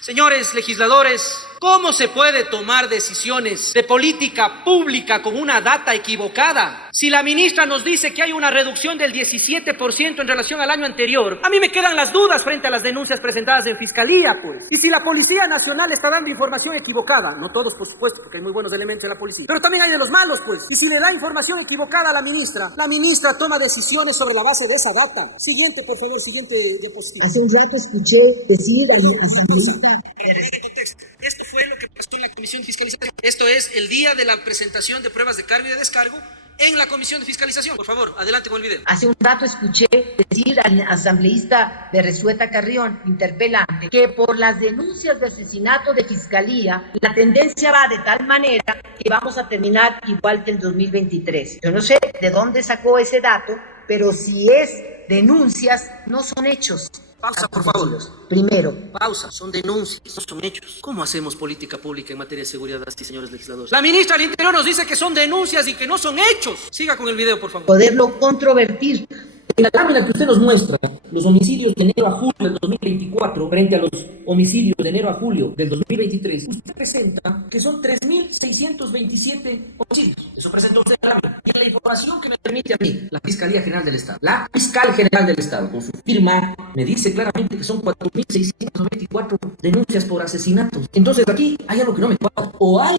Señores legisladores, ¿Cómo se puede tomar decisiones de política pública con una data equivocada? Si la ministra nos dice que hay una reducción del 17% en relación al año anterior, a mí me quedan las dudas frente a las denuncias presentadas en Fiscalía, pues. Y si la Policía Nacional está dando información equivocada, no todos, por supuesto, porque hay muy buenos elementos en la policía, pero también hay de los malos, pues. Y si le da información equivocada a la ministra toma decisiones sobre la base de esa data. Siguiente, por favor, siguiente diapositiva. Hace un rato escuché decir Esto fue lo que pasó en la Comisión de Fiscalización. Esto es el día de la presentación de pruebas de cargo y de descargo en la Comisión de Fiscalización. Por favor, adelante con el video. Hace un rato escuché decir al asambleísta de Resueta Carrión, interpelante, que por las denuncias de asesinato de Fiscalía, la tendencia va de tal manera que vamos a terminar igual que el 2023. Yo no sé de dónde sacó ese dato, pero si es denuncias, no son hechos. Pausa, por favor. Primero. Pausa, son denuncias, no son hechos. ¿Cómo hacemos política pública en materia de seguridad así, señores legisladores? La ministra del Interior nos dice que son denuncias y que no son hechos. Siga con el video, por favor. Poderlo controvertir. En la lámina que usted nos muestra, los homicidios de enero a julio del 2024 frente a los homicidios de enero a julio del 2023, usted presenta que son 3.627 homicidios. Eso presentó usted en la lámina. Y en la información que me permite a mí, la Fiscalía General del Estado, la Fiscal General del Estado, con su firma, me dice claramente que son 4.624 denuncias por asesinatos. Entonces aquí hay algo que no me cuadra. O hay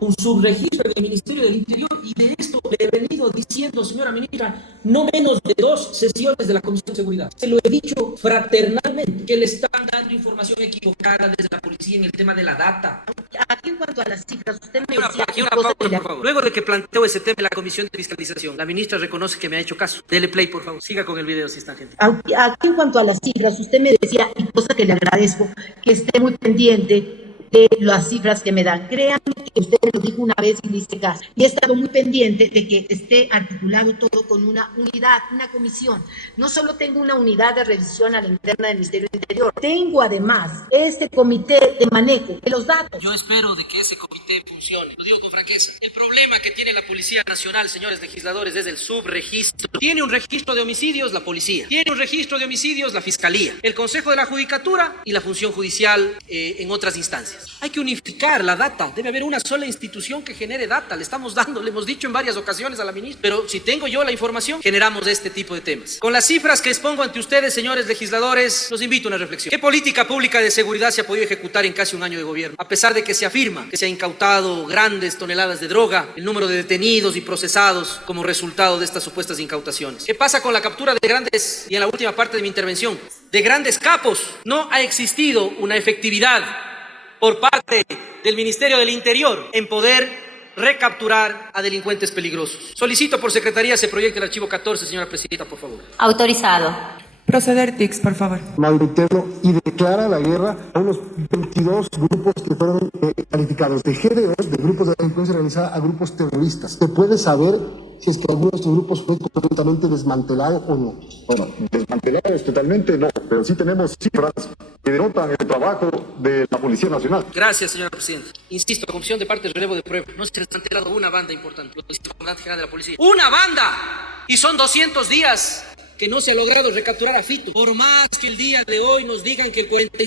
un subregistro del Ministerio del Interior, y de esto le he venido diciendo, señora ministra, no menos de 2 sesiones de la Comisión de Seguridad. Se lo he dicho fraternalmente, que le están dando información equivocada desde la policía en el tema de la data. Aquí en cuanto a las cifras, usted me decía... Aquí una pausa, por favor. Luego de que planteó ese tema en la Comisión de Fiscalización, la ministra reconoce que me ha hecho caso. Dele play, por favor. Siga con el video si está, gente. Aquí en cuanto a las cifras, usted me decía, y cosa que le agradezco, que esté muy pendiente de las cifras que me dan. Créanme que usted lo dijo una vez y me hice caso. Y he estado muy pendiente de que esté articulado todo con una unidad, una comisión. No solo tengo una unidad de revisión a la interna del Ministerio del Interior, tengo además este comité de manejo de los datos. Yo espero de que ese comité funcione. Lo digo con franqueza. El problema que tiene la Policía Nacional, señores legisladores, es el subregistro. Tiene un registro de homicidios la policía. Tiene un registro de homicidios la Fiscalía. El Consejo de la Judicatura y la función judicial en otras instancias. Hay que unificar la data. Debe haber una sola institución que genere data. Le estamos dando, le hemos dicho en varias ocasiones a la ministra. Pero si tengo yo la información, generamos este tipo de temas. Con las cifras que expongo ante ustedes, señores legisladores, los invito a una reflexión. ¿Qué política pública de seguridad se ha podido ejecutar en casi un año de gobierno? A pesar de que se afirma que se ha incautado grandes toneladas de droga, el número de detenidos y procesados como resultado de estas supuestas incautaciones. ¿Qué pasa con la captura de grandes, y en la última parte de mi intervención, de grandes capos? No ha existido una efectividad por parte del Ministerio del Interior en poder recapturar a delincuentes peligrosos. Solicito por secretaría se proyecte el archivo 14, señora presidenta, por favor. Autorizado. Proceder, Tix, por favor. Malviteno, y declara la guerra a unos 22 grupos que fueron calificados de GDOs, de grupos de delincuencia organizada, a grupos terroristas. ¿Se puede saber si es que alguno de estos grupos fue completamente desmantelado o no? Bueno, desmantelados totalmente no, pero sí tenemos cifras que denotan el trabajo de la Policía Nacional. Gracias, señora presidenta. Insisto, la Comisión de Parte de Relevo de Prueba. No se ha desmantelado una banda importante. Lo dice el comandante general de la policía. ¡Una banda! Y son 200 días que no se ha logrado recapturar a Fito. Por más que el día de hoy nos digan que el 45% de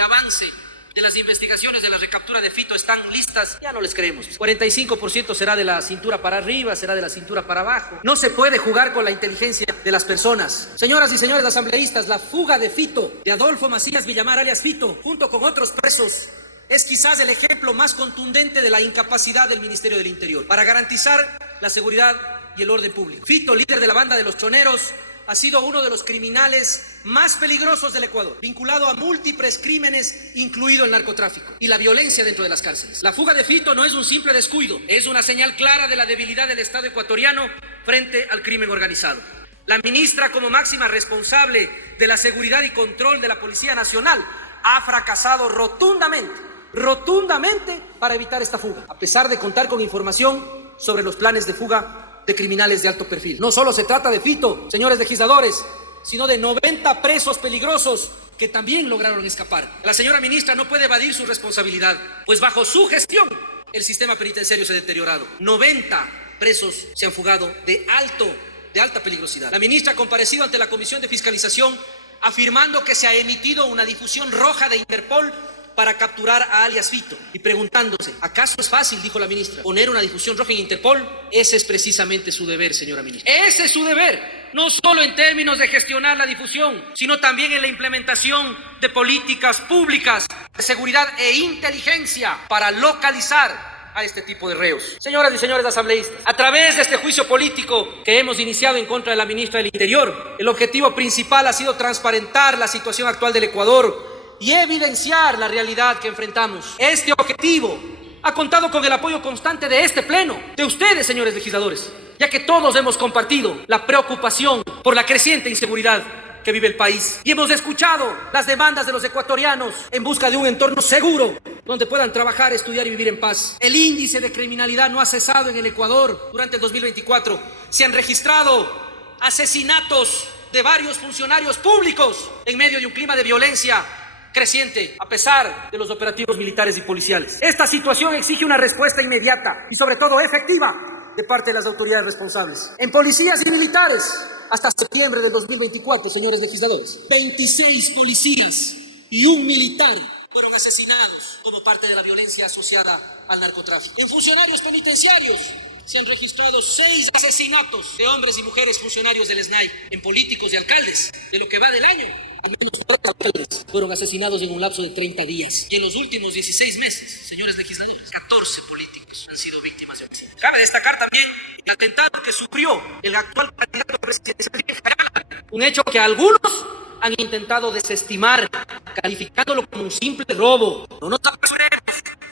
avance de las investigaciones de la recaptura de Fito están listas, ya no les creemos. 45% será de la cintura para arriba, será de la cintura para abajo. No se puede jugar con la inteligencia de las personas. Señoras y señores asambleístas, la fuga de Fito, de Adolfo Macías Villamar alias Fito, junto con otros presos, es quizás el ejemplo más contundente de la incapacidad del Ministerio del Interior para garantizar la seguridad y el orden público. Fito, líder de la banda de los choneros, ha sido uno de los criminales más peligrosos del Ecuador, vinculado a múltiples crímenes, incluido el narcotráfico y la violencia dentro de las cárceles. La fuga de Fito no es un simple descuido, es una señal clara de la debilidad del Estado ecuatoriano frente al crimen organizado. La ministra, como máxima responsable de la seguridad y control de la Policía Nacional, ha fracasado rotundamente para evitar esta fuga, a pesar de contar con información sobre los planes de fuga de criminales de alto perfil. No solo se trata de Fito, señores legisladores, sino de 90 presos peligrosos que también lograron escapar. La señora ministra no puede evadir su responsabilidad, pues bajo su gestión el sistema penitenciario se ha deteriorado. 90 presos se han fugado de alta peligrosidad. La ministra ha comparecido ante la Comisión de Fiscalización afirmando que se ha emitido una difusión roja de Interpol para capturar a alias Fito y preguntándose, ¿acaso es fácil, dijo la ministra, poner una difusión roja en Interpol? Ese es precisamente su deber, señora ministra. Ese es su deber, no solo en términos de gestionar la difusión, sino también en la implementación de políticas públicas de seguridad e inteligencia para localizar a este tipo de reos. Señoras y señores asambleístas, a través de este juicio político que hemos iniciado en contra de la ministra del Interior, el objetivo principal ha sido transparentar la situación actual del Ecuador y evidenciar la realidad que enfrentamos. Este objetivo ha contado con el apoyo constante de este pleno, de ustedes, señores legisladores, ya que todos hemos compartido la preocupación por la creciente inseguridad que vive el país. Y hemos escuchado las demandas de los ecuatorianos en busca de un entorno seguro donde puedan trabajar, estudiar y vivir en paz. El índice de criminalidad no ha cesado en el Ecuador. Durante el 2024 se han registrado asesinatos de varios funcionarios públicos en medio de un clima de violencia creciente, a pesar de los operativos militares y policiales. Esta situación exige una respuesta inmediata y sobre todo efectiva de parte de las autoridades responsables. En policías y militares, hasta septiembre del 2024, señores legisladores, 26 policías y un militar fueron asesinados como parte de la violencia asociada al narcotráfico. En funcionarios penitenciarios se han registrado 6 asesinatos de hombres y mujeres funcionarios del SNAI, en políticos y alcaldes. De lo que va del año, al menos 4 alcaldes fueron asesinados en un lapso de 30 días. Y en los últimos 16 meses, señores legisladores, 14 políticos han sido víctimas de homicidio. Cabe destacar también el atentado que sufrió el actual candidato presidencial, un hecho que algunos han intentado desestimar, calificándolo como un simple robo. No nos apresuremos.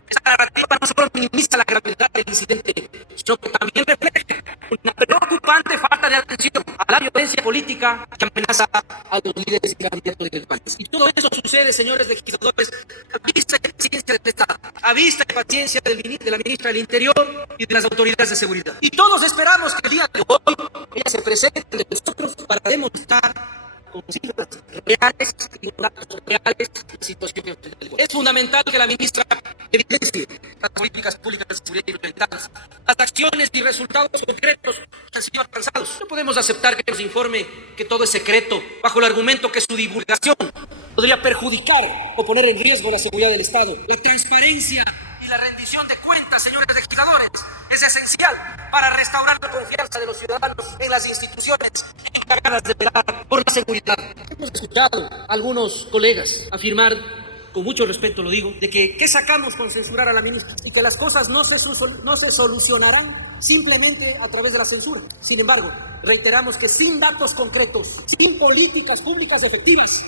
Esta narrativa no solo minimiza la gravedad del incidente, sino que también refleja una preocupante falta de atención a la violencia política que amenaza a los líderes y candidatos del país. Y todo eso sucede, señores legisladores, a vista y paciencia del Estado, a vista y paciencia de la ministra del Interior y de las autoridades de seguridad. Y todos esperamos que el día de hoy ella se presente ante nosotros para demostrar con cifras reales y datos reales la situación que es fundamental que la ministra evidencie las políticas públicas de seguridad implementadas, las acciones y resultados concretos que han sido alcanzados. No podemos aceptar que nos informe que todo es secreto bajo el argumento que su divulgación podría perjudicar o poner en riesgo la seguridad del Estado. La transparencia y la rendición de cuentas, señores legisladores, es esencial para restaurar la confianza de los ciudadanos en las instituciones encargadas de velar por la seguridad. Hemos escuchado a algunos colegas afirmar, con mucho respeto lo digo, de que ¿qué sacamos con censurar a la ministra? Y que las cosas no se solucionarán simplemente a través de la censura. Sin embargo, reiteramos que sin datos concretos, sin políticas públicas efectivas,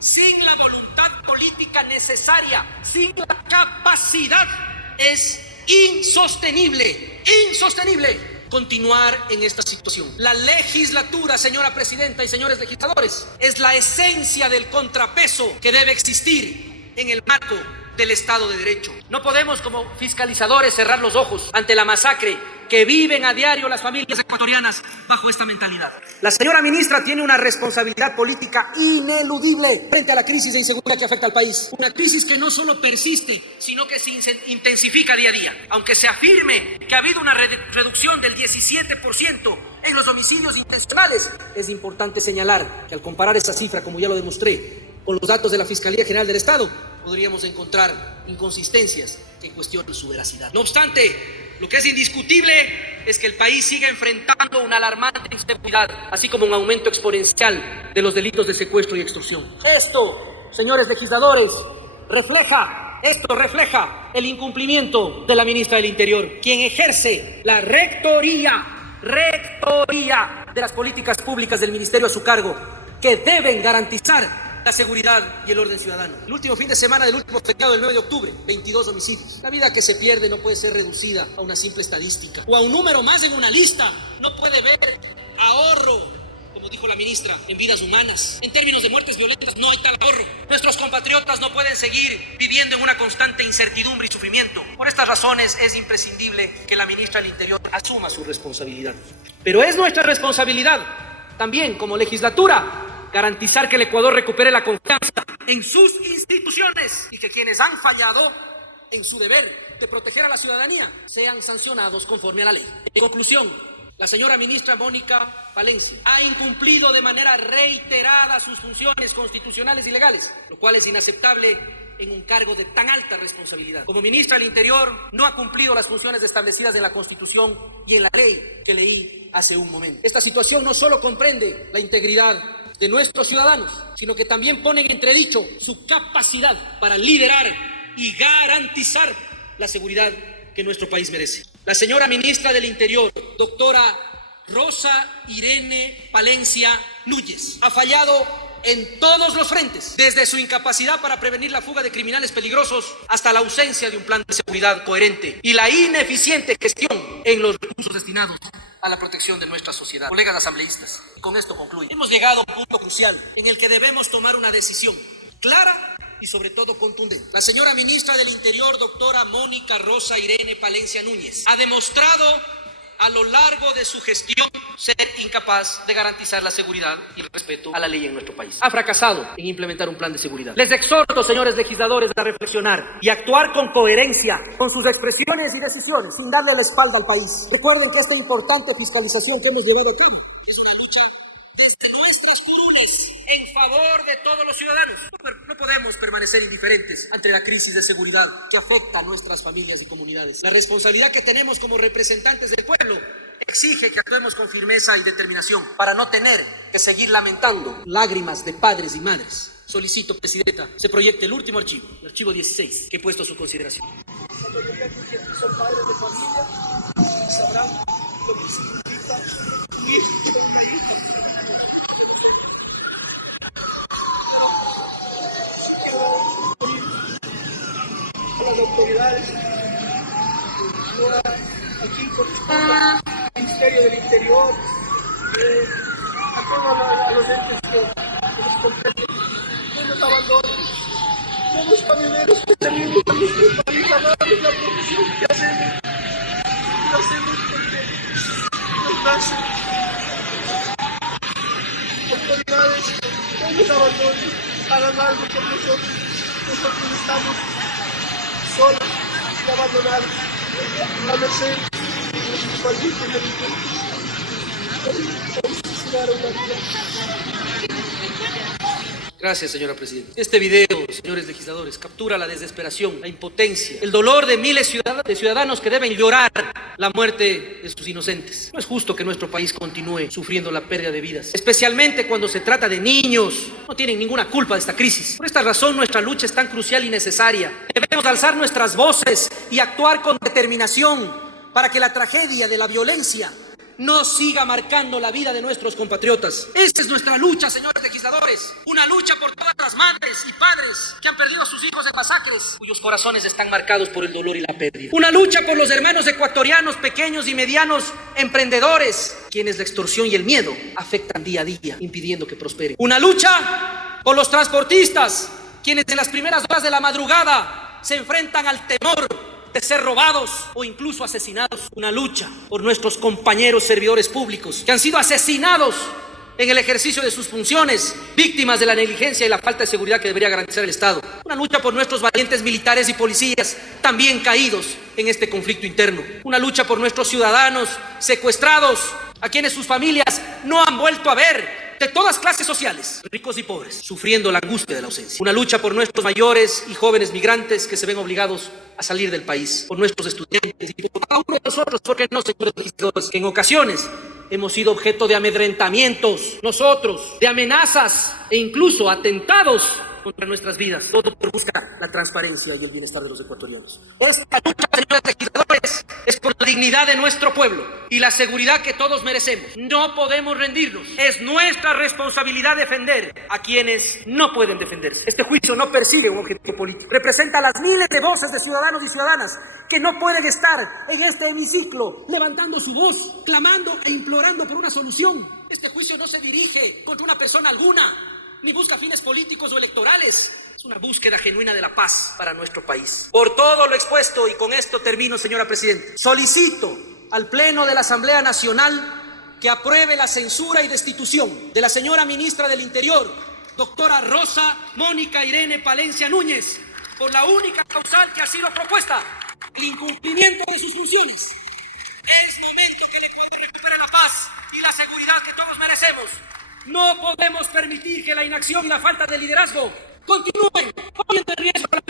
sin la voluntad política necesaria, sin la capacidad, es insostenible continuar en esta situación. La legislatura, señora presidenta y señores legisladores, es la esencia del contrapeso que debe existir en el marco del Estado de Derecho. No podemos como fiscalizadores cerrar los ojos ante la masacre que viven a diario las familias ecuatorianas bajo esta mentalidad. La señora ministra tiene una responsabilidad política ineludible frente a la crisis de inseguridad que afecta al país. Una crisis que no solo persiste, sino que se intensifica día a día. Aunque se afirme que ha habido una reducción del 17% en los homicidios intencionales, es importante señalar que al comparar esa cifra, como ya lo demostré, con los datos de la Fiscalía General del Estado, podríamos encontrar inconsistencias que cuestionan su veracidad. No obstante, lo que es indiscutible es que el país sigue enfrentando una alarmante inseguridad, así como un aumento exponencial de los delitos de secuestro y extorsión. Esto, señores legisladores, refleja el incumplimiento de la ministra del Interior, quien ejerce la rectoría de las políticas públicas del ministerio a su cargo, que deben garantizar la seguridad y el orden ciudadano. El último fin de semana del último feriado del 9 de octubre, 22 homicidios. La vida que se pierde no puede ser reducida a una simple estadística o a un número más en una lista. No puede ver ahorro, como dijo la ministra, en vidas humanas. En términos de muertes violentas no hay tal ahorro. Nuestros compatriotas no pueden seguir viviendo en una constante incertidumbre y sufrimiento. Por estas razones es imprescindible que la ministra del Interior asuma su responsabilidad. Pero es nuestra responsabilidad también como legislatura garantizar que el Ecuador recupere la confianza en sus instituciones y que quienes han fallado en su deber de proteger a la ciudadanía sean sancionados conforme a la ley. En conclusión, la señora ministra Mónica Palencia ha incumplido de manera reiterada sus funciones constitucionales y legales, lo cual es inaceptable en un cargo de tan alta responsabilidad. Como ministra del Interior, no ha cumplido las funciones establecidas en la Constitución y en la ley que leí hace un momento. Esta situación no solo comprende la integridad de nuestros ciudadanos, sino que también pone en entredicho su capacidad para liderar y garantizar la seguridad que nuestro país merece. La señora ministra del Interior, doctora Rosa Irene Palencia Núñez, ha fallado en todos los frentes, desde su incapacidad para prevenir la fuga de criminales peligrosos hasta la ausencia de un plan de seguridad coherente y la ineficiente gestión en los recursos destinados a la protección de nuestra sociedad. Colegas asambleístas, con esto concluyo. Hemos llegado a un punto crucial en el que debemos tomar una decisión clara y sobre todo contundente. La señora ministra del Interior, doctora Mónica Rosa Irene Palencia Núñez, ha demostrado a lo largo de su gestión ser incapaz de garantizar la seguridad y el respeto a la ley en nuestro país. Ha fracasado en implementar un plan de seguridad. Les exhorto, señores legisladores, a reflexionar y actuar con coherencia con sus expresiones y decisiones, sin darle la espalda al país. Recuerden que esta importante fiscalización que hemos llevado a cabo es una lucha desde nuestras curules en favor de todos los ciudadanos. No podemos permanecer indiferentes ante la crisis de seguridad que afecta a nuestras familias y comunidades. La responsabilidad que tenemos como representantes del pueblo exige que actuemos con firmeza y determinación para no tener que seguir lamentando lágrimas de padres y madres. Solicito, Presidenta, se proyecte el último archivo, el archivo 16, que he puesto a su consideración. La mayoría que son padres de familia sabrán lo que significa un hijo de un hijo. A las autoridades, aquí corresponde al Ministerio del Interior, a todos los entes que nos competen, no nos abandonen, somos camioneros que salimos a nuestro país, amamos la profesión que hacemos, lo hacemos porque nos nace. Autoridades, no nos abandonen, hagan algo por nosotros estamos solos y abandonados a merced de sus malditos delincuentes. Vamos a asesinar a una vida. Gracias, señora Presidenta. Este video, señores legisladores, captura la desesperación, la impotencia, el dolor de miles de ciudadanos que deben llorar la muerte de sus inocentes. No es justo que nuestro país continúe sufriendo la pérdida de vidas, especialmente cuando se trata de niños. No tienen ninguna culpa de esta crisis. Por esta razón, nuestra lucha es tan crucial y necesaria. Debemos alzar nuestras voces y actuar con determinación para que la tragedia de la violencia no siga marcando la vida de nuestros compatriotas. Esta es nuestra lucha, señores legisladores. Una lucha por todas las madres y padres que han perdido a sus hijos en masacres, cuyos corazones están marcados por el dolor y la pérdida. Una lucha por los hermanos ecuatorianos, pequeños y medianos emprendedores, quienes la extorsión y el miedo afectan día a día, impidiendo que prosperen. Una lucha por los transportistas, quienes en las primeras horas de la madrugada se enfrentan al temor de ser robados o incluso asesinados. Una lucha por nuestros compañeros servidores públicos que han sido asesinados en el ejercicio de sus funciones, víctimas de la negligencia y la falta de seguridad que debería garantizar el Estado. Una lucha por nuestros valientes militares y policías también caídos en este conflicto interno. Una lucha por nuestros ciudadanos secuestrados, a quienes sus familias no han vuelto a ver, de todas clases sociales, ricos y pobres, sufriendo la angustia de la ausencia. Una lucha por nuestros mayores y jóvenes migrantes que se ven obligados a salir del país, por nuestros estudiantes y por cada uno de nosotros, porque no, señores legisladores, que en ocasiones hemos sido objeto de amedrentamientos, nosotros, de amenazas e incluso atentados contra nuestras vidas, todo por buscar la transparencia y el bienestar de los ecuatorianos. Esta lucha, señores legisladores, es por la dignidad de nuestro pueblo y la seguridad que todos merecemos. No podemos rendirnos. Es nuestra responsabilidad defender a quienes no pueden defenderse. Este juicio no persigue un objetivo político. Representa a las miles de voces de ciudadanos y ciudadanas que no pueden estar en este hemiciclo levantando su voz, clamando e implorando por una solución. Este juicio no se dirige contra una persona alguna, ni busca fines políticos o electorales. Es una búsqueda genuina de la paz para nuestro país. Por todo lo expuesto, y con esto termino, señora Presidenta, solicito al Pleno de la Asamblea Nacional que apruebe la censura y destitución de la señora ministra del Interior, doctora Rosa Mónica Irene Palencia Núñez, por la única causal que ha sido propuesta: el incumplimiento de sus funciones. Es momento que le pueda recuperar la paz y la seguridad que todos merecemos. No podemos permitir que la inacción y la falta de liderazgo continúen poniendo en riesgo la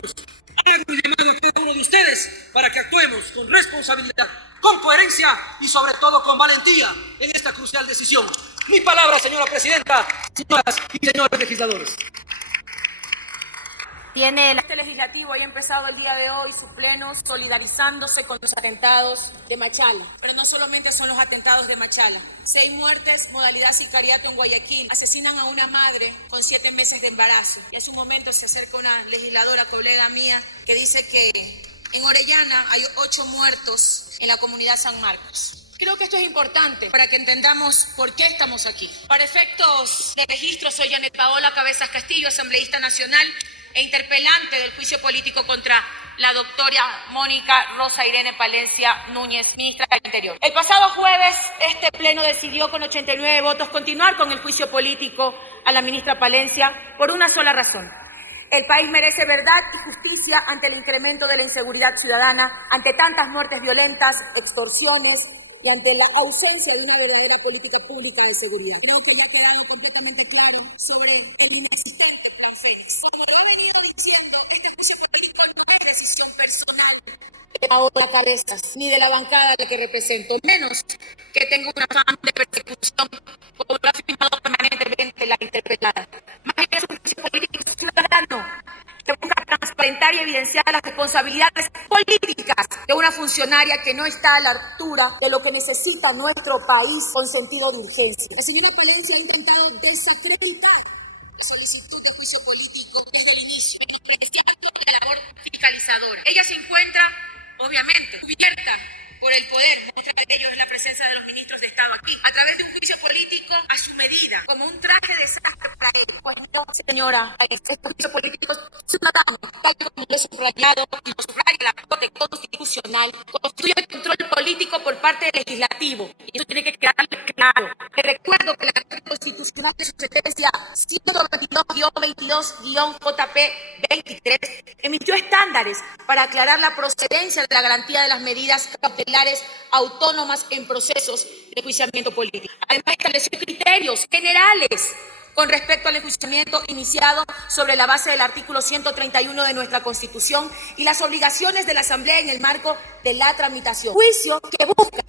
ciudadanos, hago un llamado a cada uno de ustedes para que actuemos con responsabilidad, con coherencia y sobre todo con valentía en esta crucial decisión. Mi palabra, señora presidenta, señoras y señores legisladores. Este legislativo ha empezado el día de hoy su pleno solidarizándose con los atentados de Machala. Pero no solamente son los atentados de Machala. 6 muertes, modalidad sicariato en Guayaquil. Asesinan a una madre con 7 meses de embarazo. Y hace un momento se acerca una legisladora, colega mía, que dice que en Orellana hay 8 muertos en la comunidad San Marcos. Creo que esto es importante para que entendamos por qué estamos aquí. Para efectos de registro, soy Janet Paola Cabezas Castillo, asambleísta nacional e interpelante del juicio político contra la doctora Mónica Rosa Irene Palencia Núñez, ministra del Interior. El pasado jueves, este pleno decidió con 89 votos continuar con el juicio político a la ministra Palencia por una sola razón. El país merece verdad y justicia ante el incremento de la inseguridad ciudadana, ante tantas muertes violentas, extorsiones y ante la ausencia de una verdadera política pública de seguridad. Creo que ya ha quedado completamente claro sobre el inexistente plan Fénix. Como lo he venido diciendo, este juicio político no es decisión personal de Paola Cabezas, ni de la bancada a la que represento, menos que tenga un afán de persecución, como lo ha afirmado permanentemente la interpelada. Más bien es un juicio político ciudadano que busca transparentar y evidenciar las responsabilidades políticas de una funcionaria que no está a la altura de lo que necesita nuestro país con sentido de urgencia. La señora Palencia ha intentado desacreditar la solicitud de juicio político desde el inicio, menospreciando la labor fiscalizadora. Ella se encuentra, obviamente, cubierta por el poder, muestra de ello es la presencia de los ministros de Estado aquí, a través de un juicio político a su medida, como un traje de sastre para él. Pues no, señora, este juicio político ciudadano, tal como lo he subrayado y lo subraya la Corte Constitucional, constituye el control político por parte del legislativo. Y eso tiene que quedar claro. Le recuerdo que la Corte Constitucional de su sentencia 122-22-JP23 emitió estándares para aclarar la procedencia de la garantía de las medidas cautelares autónomas en procesos de enjuiciamiento político. Además, estableció criterios generales con respecto al enjuiciamiento iniciado sobre la base del artículo 131 de nuestra Constitución y las obligaciones de la Asamblea en el marco de la tramitación. Juicio que busca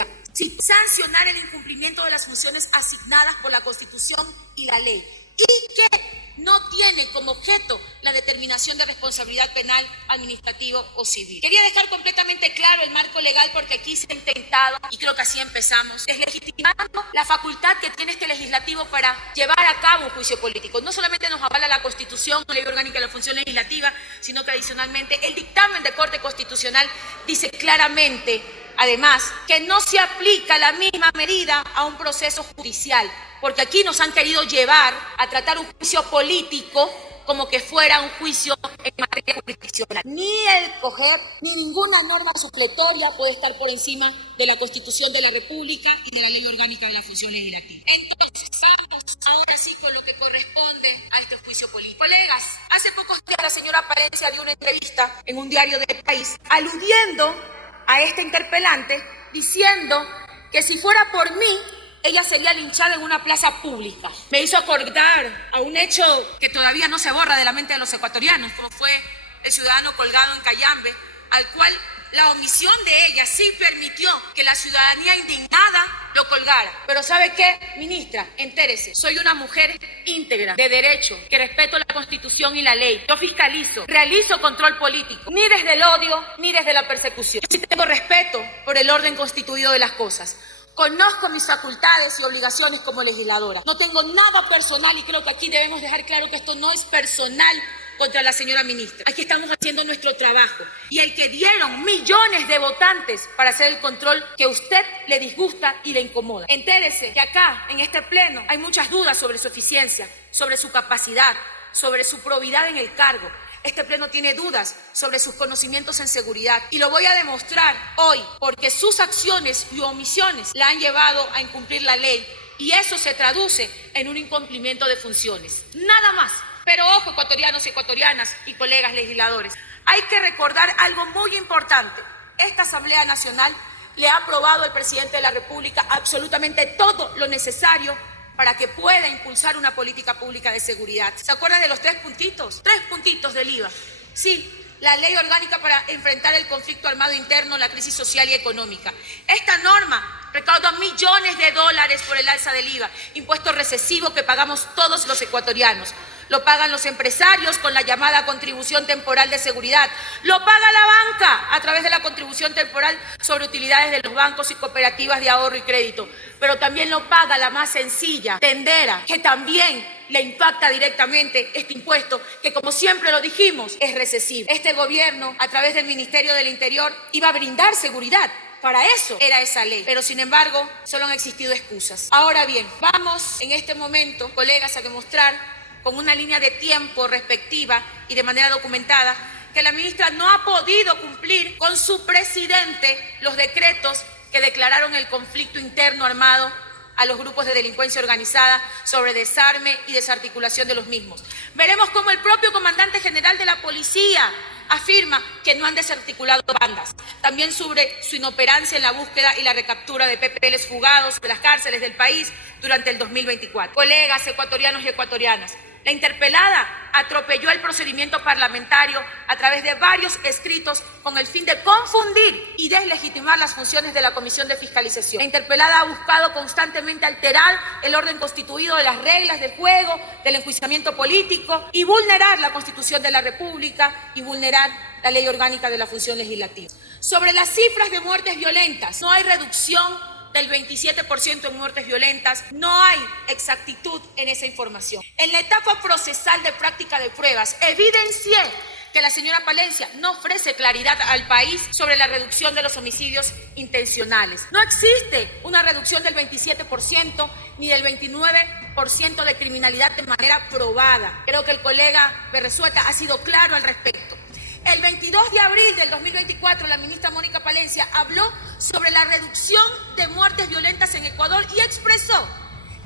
sancionar el incumplimiento de las funciones asignadas por la Constitución y la ley y que no tiene como objeto la determinación de responsabilidad penal, administrativo o civil. Quería dejar completamente claro el marco legal porque aquí se ha intentado, y creo que así empezamos, deslegitimando la facultad que tiene este legislativo para llevar a cabo un juicio político. No solamente nos avala la Constitución, la Ley Orgánica de la Función Legislativa, sino que adicionalmente el dictamen de Corte Constitucional dice claramente, además, que no se aplica la misma medida a un proceso judicial, porque aquí nos han querido llevar a tratar un juicio político como que fuera un juicio en materia jurisdiccional. Ni el COGEP ni ninguna norma supletoria puede estar por encima de la Constitución de la República y de la Ley Orgánica de la Función Legislativa. Entonces, vamos ahora sí con lo que corresponde a este juicio político. Colegas, hace pocos días la señora Palencia dio una entrevista en un diario del país, aludiendo a este interpelante, diciendo que si fuera por mí, ella sería linchada en una plaza pública. Me hizo acordar a un hecho que todavía no se borra de la mente de los ecuatorianos, como fue el ciudadano colgado en Cayambe, al cual la omisión de ella sí permitió que la ciudadanía indignada lo colgara. Pero ¿sabe qué, ministra? Entérese, soy una mujer íntegra, de derecho, que respeto la Constitución y la ley. Yo fiscalizo, realizo control político, ni desde el odio, ni desde la persecución. Yo sí tengo respeto por el orden constituido de las cosas. Conozco mis facultades y obligaciones como legisladora. No tengo nada personal y creo que aquí debemos dejar claro que esto no es personal contra la señora ministra. Aquí estamos haciendo nuestro trabajo. Y el que dieron millones de votantes para hacer el control que a usted le disgusta y le incomoda. Entérese que acá, en este pleno, hay muchas dudas sobre su eficiencia, sobre su capacidad, sobre su probidad en el cargo. Este pleno tiene dudas sobre sus conocimientos en seguridad y lo voy a demostrar hoy porque sus acciones y omisiones la han llevado a incumplir la ley y eso se traduce en un incumplimiento de funciones. Nada más. Pero ojo, ecuatorianos y ecuatorianas y colegas legisladores, hay que recordar algo muy importante. Esta Asamblea Nacional le ha aprobado al presidente de la República absolutamente todo lo necesario para que pueda impulsar una política pública de seguridad. ¿Se acuerdan de los 3 puntitos? 3 puntitos del IVA. Sí, la ley orgánica para enfrentar el conflicto armado interno, la crisis social y económica. Esta norma recauda millones de dólares por el alza del IVA, impuesto recesivo que pagamos todos los ecuatorianos. Lo pagan los empresarios con la llamada contribución temporal de seguridad. Lo paga la banca a través de la contribución temporal sobre utilidades de los bancos y cooperativas de ahorro y crédito. Pero también lo paga la más sencilla, tendera, que también le impacta directamente este impuesto, que como siempre lo dijimos, es recesivo. Este gobierno, a través del Ministerio del Interior, iba a brindar seguridad. Para eso era esa ley, pero sin embargo solo han existido excusas. Ahora bien, vamos en este momento, colegas, a demostrar con una línea de tiempo respectiva y de manera documentada que la ministra no ha podido cumplir con su presidente los decretos que declararon el conflicto interno armado a los grupos de delincuencia organizada sobre desarme y desarticulación de los mismos. Veremos cómo el propio comandante general de la policía afirma que no han desarticulado bandas. También sobre su inoperancia en la búsqueda y la recaptura de PPLs fugados de las cárceles del país durante el 2024. Colegas ecuatorianos y ecuatorianas, la interpelada atropelló el procedimiento parlamentario a través de varios escritos con el fin de confundir y deslegitimar las funciones de la Comisión de Fiscalización. La interpelada ha buscado constantemente alterar el orden constituido de las reglas del juego, del enjuiciamiento político y vulnerar la Constitución de la República y vulnerar la Ley Orgánica de la Función Legislativa. Sobre las cifras de muertes violentas, no hay reducción del 27% en muertes violentas, no hay exactitud en esa información. En la etapa procesal de práctica de pruebas, evidencié que la señora Palencia no ofrece claridad al país sobre la reducción de los homicidios intencionales. No existe una reducción del 27% ni del 29% de criminalidad de manera probada. Creo que el colega Berresueta ha sido claro al respecto. El 22 de abril del 2024, la ministra Mónica Palencia habló sobre la reducción de muertes violentas en Ecuador y expresó: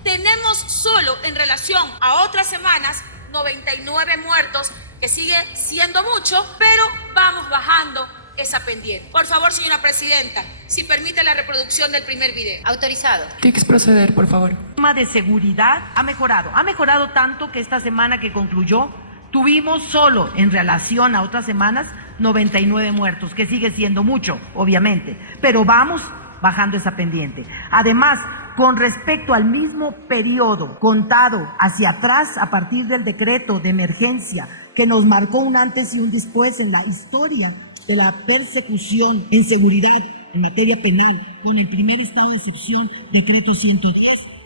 tenemos solo en relación a otras semanas 99 muertos, que sigue siendo mucho, pero vamos bajando esa pendiente. Por favor, señora presidenta, si permite la reproducción del primer video. Autorizado. TICS proceder, por favor. El tema de seguridad ha mejorado tanto que esta semana que concluyó tuvimos solo en relación a otras semanas 99 muertos, que sigue siendo mucho, obviamente, pero vamos bajando esa pendiente. Además, con respecto al mismo periodo contado hacia atrás a partir del decreto de emergencia que nos marcó un antes y un después en la historia de la persecución en seguridad en materia penal, con el primer estado de excepción, decreto 110,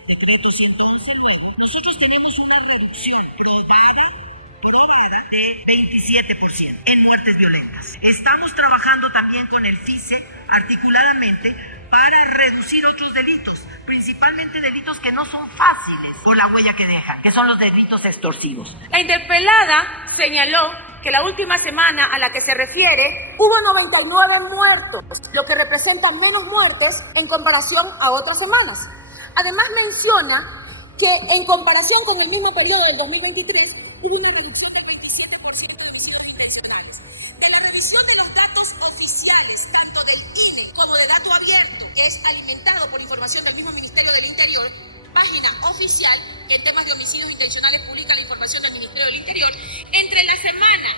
decreto 111 luego, nosotros tenemos una reducción probada de 27% en muertes violentas. Estamos trabajando también con el FICE articuladamente para reducir otros delitos, principalmente delitos que no son fáciles por la huella que dejan, que son los delitos extorsivos. La interpelada señaló que la última semana a la que se refiere hubo 99 muertos, lo que representa menos muertes en comparación a otras semanas. Además menciona que en comparación con el mismo periodo del 2023 hubo una reducción del 27% de homicidios intencionales. De la revisión de los datos oficiales, tanto del INE como de dato abierto, que es alimentado por información del mismo Ministerio del Interior, página oficial que en temas de homicidios intencionales publica la información del Ministerio del Interior, entre la semana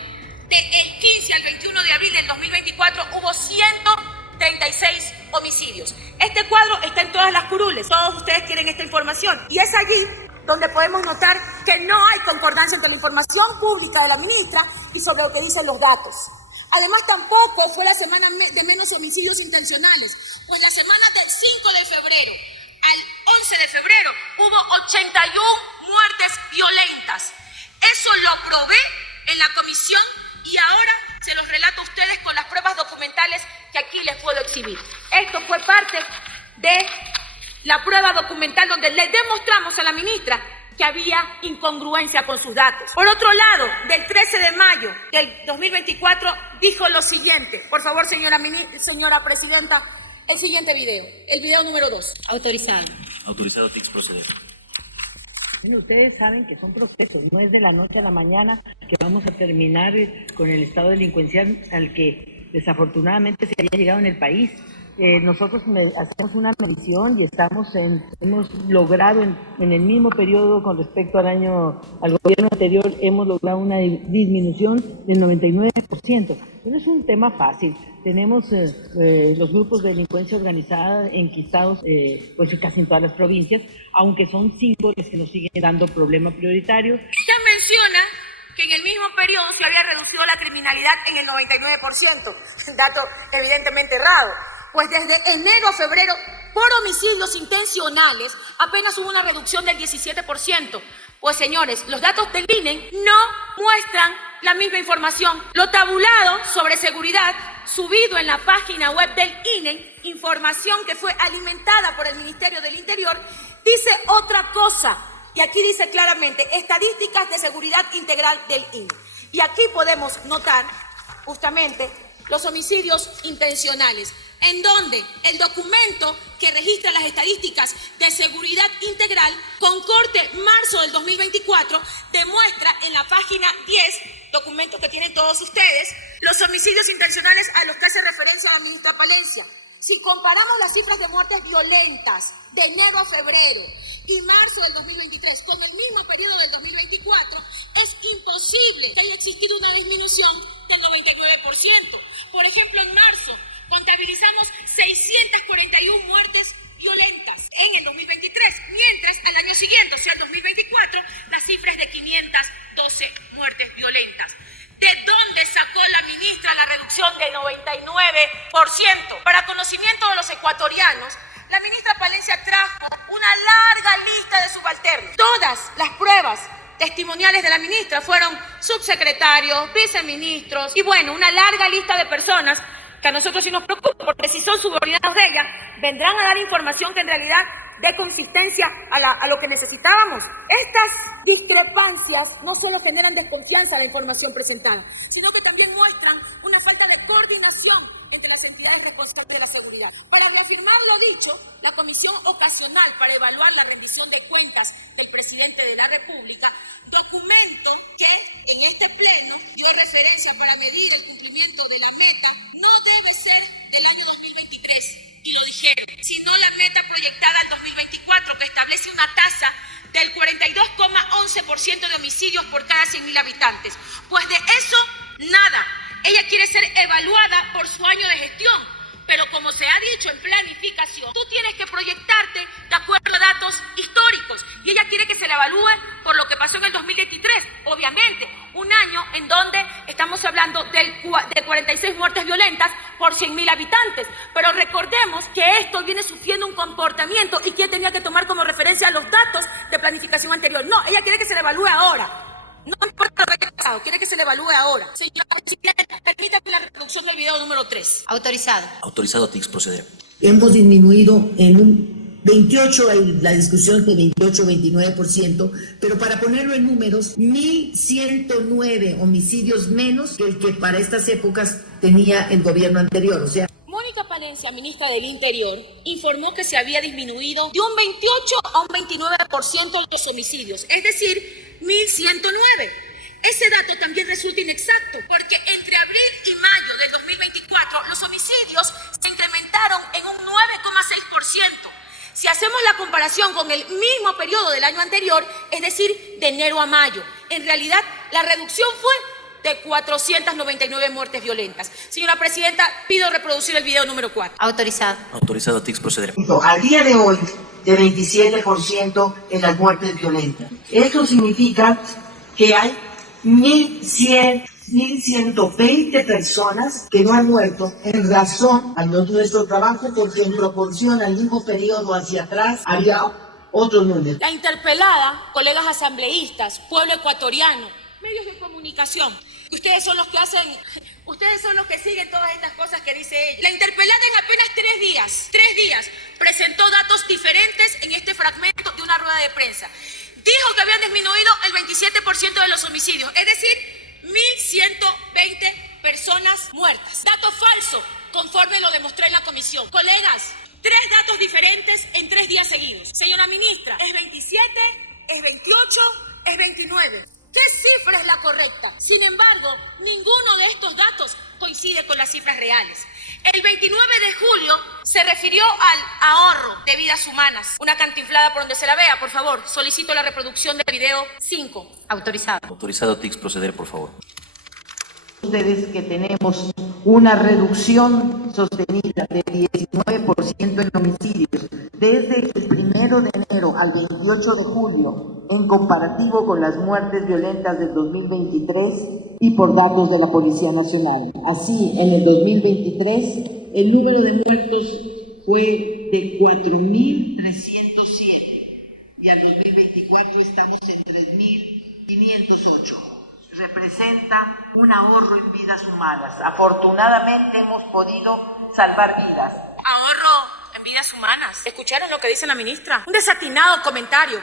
del 15 al 21 de abril del 2024 hubo 136 homicidios. Este cuadro está en todas las curules, todos ustedes tienen esta información, y es allí donde podemos notar que no hay concordancia entre la información pública de la ministra y sobre lo que dicen los datos. Además, tampoco fue la semana de menos homicidios intencionales, pues la semana del 5 de febrero al 11 de febrero hubo 81 muertes violentas. Eso lo probé en la comisión y ahora se los relato a ustedes con las pruebas documentales que aquí les puedo exhibir. Esto fue parte de la prueba documental donde le demostramos a la ministra que había incongruencia con sus datos. Por otro lado, del 13 de mayo del 2024 dijo lo siguiente. Por favor, señora presidenta, el siguiente video, el video número 2. Autorizado. Autorizado, TICS proceder. Bueno, ustedes saben que son procesos, no es de la noche a la mañana que vamos a terminar con el estado delincuencial al que desafortunadamente se había llegado en el país. nosotros hacemos una medición y hemos logrado en el mismo periodo con respecto al gobierno anterior, hemos logrado una disminución del 99%. No es un tema fácil. Tenemos los grupos de delincuencia organizada enquistados pues casi en todas las provincias, aunque son 5 los que nos siguen dando problema prioritario. Ella menciona que en el mismo periodo se había reducido la criminalidad en el 99%, dato evidentemente errado. Pues desde enero a febrero, por homicidios intencionales, apenas hubo una reducción del 17%. Pues señores, los datos del INE no muestran la misma información. Lo tabulado sobre seguridad, subido en la página web del INE, información que fue alimentada por el Ministerio del Interior, dice otra cosa. Y aquí dice claramente, estadísticas de seguridad integral del INE. Y aquí podemos notar justamente los homicidios intencionales, en donde el documento que registra las estadísticas de seguridad integral con corte marzo del 2024 demuestra en la página 10, documento que tienen todos ustedes, los homicidios intencionales a los que hace referencia la ministra Palencia. Si comparamos las cifras de muertes violentas de enero a febrero y marzo del 2023 con el mismo periodo del 2024, es imposible que haya existido una disminución del 99%. Por ejemplo, en marzo contabilizamos 641 muertes violentas en el 2023, mientras al año siguiente, o sea, el 2024, la cifra es de 512 muertes violentas. ¿De dónde sacó la ministra la reducción del 99%? Para conocimiento de los ecuatorianos, la ministra Palencia trajo una larga lista de subalternos. Todas las pruebas testimoniales de la ministra fueron subsecretarios, viceministros y bueno, una larga lista de personas que a nosotros sí nos preocupa, porque si son subordinados de ella, vendrán a dar información que en realidad dé consistencia a lo que necesitábamos. Estas discrepancias no solo generan desconfianza a la información presentada, sino que también muestran una falta de coordinación entre las entidades responsables de la seguridad. Para reafirmar lo dicho, la Comisión Ocasional para evaluar la rendición de cuentas del presidente de la República, documento que en este pleno dio referencia para medir el cumplimiento de la meta, no debe ser del año 2023. Y lo dijeron, sino la meta proyectada al 2024, que establece una tasa del 42,11% de homicidios por cada 100.000 habitantes. Pues de eso, nada. Ella quiere ser evaluada por su año de gestión, pero como se ha dicho en planificación, tú tienes que proyectarte de acuerdo a datos históricos, y ella quiere que se la evalúe por lo que pasó en el 2023, obviamente, un año en donde estamos hablando de 46 muertes violentas por 100.000 habitantes, pero recordemos que esto viene sufriendo un comportamiento y que tenía que tomar como referencia los datos de planificación anterior. No, ella quiere que se la evalúe ahora. No importa lo que haya pasado, quiere que se le evalúe ahora. Señora presidenta, permítame la reproducción del video número 3. Autorizado. Autorizado, TICS, proceder. Hemos disminuido en un 28, la discusión de 28-29%, pero para ponerlo en números, 1.109 homicidios menos que el que para estas épocas tenía el gobierno anterior, o sea. Mónica Palencia, ministra del Interior, informó que se había disminuido de un 28 a un 29% los homicidios, es decir, 1.109. Ese dato también resulta inexacto, porque entre abril y mayo del 2024 los homicidios se incrementaron en un 9,6%. Si hacemos la comparación con el mismo periodo del año anterior, es decir, de enero a mayo, en realidad la reducción fue de 499 muertes violentas. Señora presidenta, pido reproducir el video número 4. Autorizado. Autorizado, TICS, proceder. Al día de hoy, de 27% en las muertes violentas. Esto significa que hay 1.120 personas que no han muerto en razón a nuestro trabajo, porque en proporción al mismo periodo hacia atrás había otros números. La interpelada, colegas asambleístas, pueblo ecuatoriano, medios de comunicación, ustedes son los que siguen todas estas cosas que dice ella. La interpelada en apenas 3 días, presentó datos diferentes en este fragmento de una rueda de prensa. Dijo que habían disminuido el 27% de los homicidios, es decir, 1.120 personas muertas. Dato falso, conforme lo demostré en la comisión. Colegas, 3 datos diferentes en 3 días seguidos. Señora ministra, ¿es 27, es 28, es 29? ¿Qué cifra es la correcta? Sin embargo, ninguno de estos datos coincide con las cifras reales. El 29 de julio se refirió al ahorro de vidas humanas. Una cantinflada por donde se la vea, por favor. Solicito la reproducción del video 5. Autorizado. Autorizado TICS, proceder, por favor. Ustedes que tenemos una reducción sostenida de 19% en homicidios desde el 1 de enero al 28 de julio en comparativo con las muertes violentas del 2023 y por datos de la Policía Nacional. Así, en el 2023, el número de muertos fue de 4.307 y al 2024 estamos en 3.508. Representa un ahorro en vidas humanas. Afortunadamente hemos podido salvar vidas. Ahorro en vidas humanas. ¿Escucharon lo que dice la ministra? Un desatinado comentario.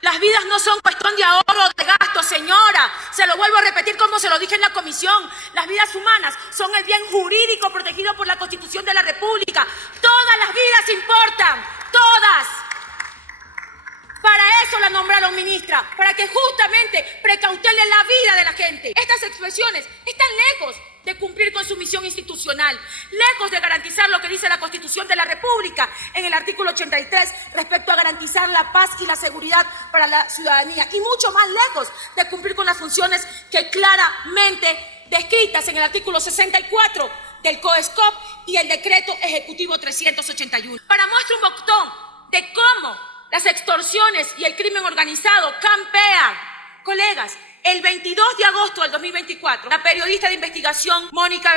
Las vidas no son cuestión de ahorro o de gasto, señora. Se lo vuelvo a repetir como se lo dije en la comisión. Las vidas humanas son el bien jurídico protegido por la Constitución de la República. Todas las vidas importan. Todas. Para eso la nombraron ministra, para que justamente precautele la vida de la gente. Estas expresiones están lejos de cumplir con su misión institucional, lejos de garantizar lo que dice la Constitución de la República en el artículo 83 respecto a garantizar la paz y la seguridad para la ciudadanía, y mucho más lejos de cumplir con las funciones que claramente descritas en el artículo 64 del COESCOP y el decreto ejecutivo 381. Para muestra un botón de cómo las extorsiones y el crimen organizado campean. Colegas, el 22 de agosto del 2024, la periodista de investigación Mónica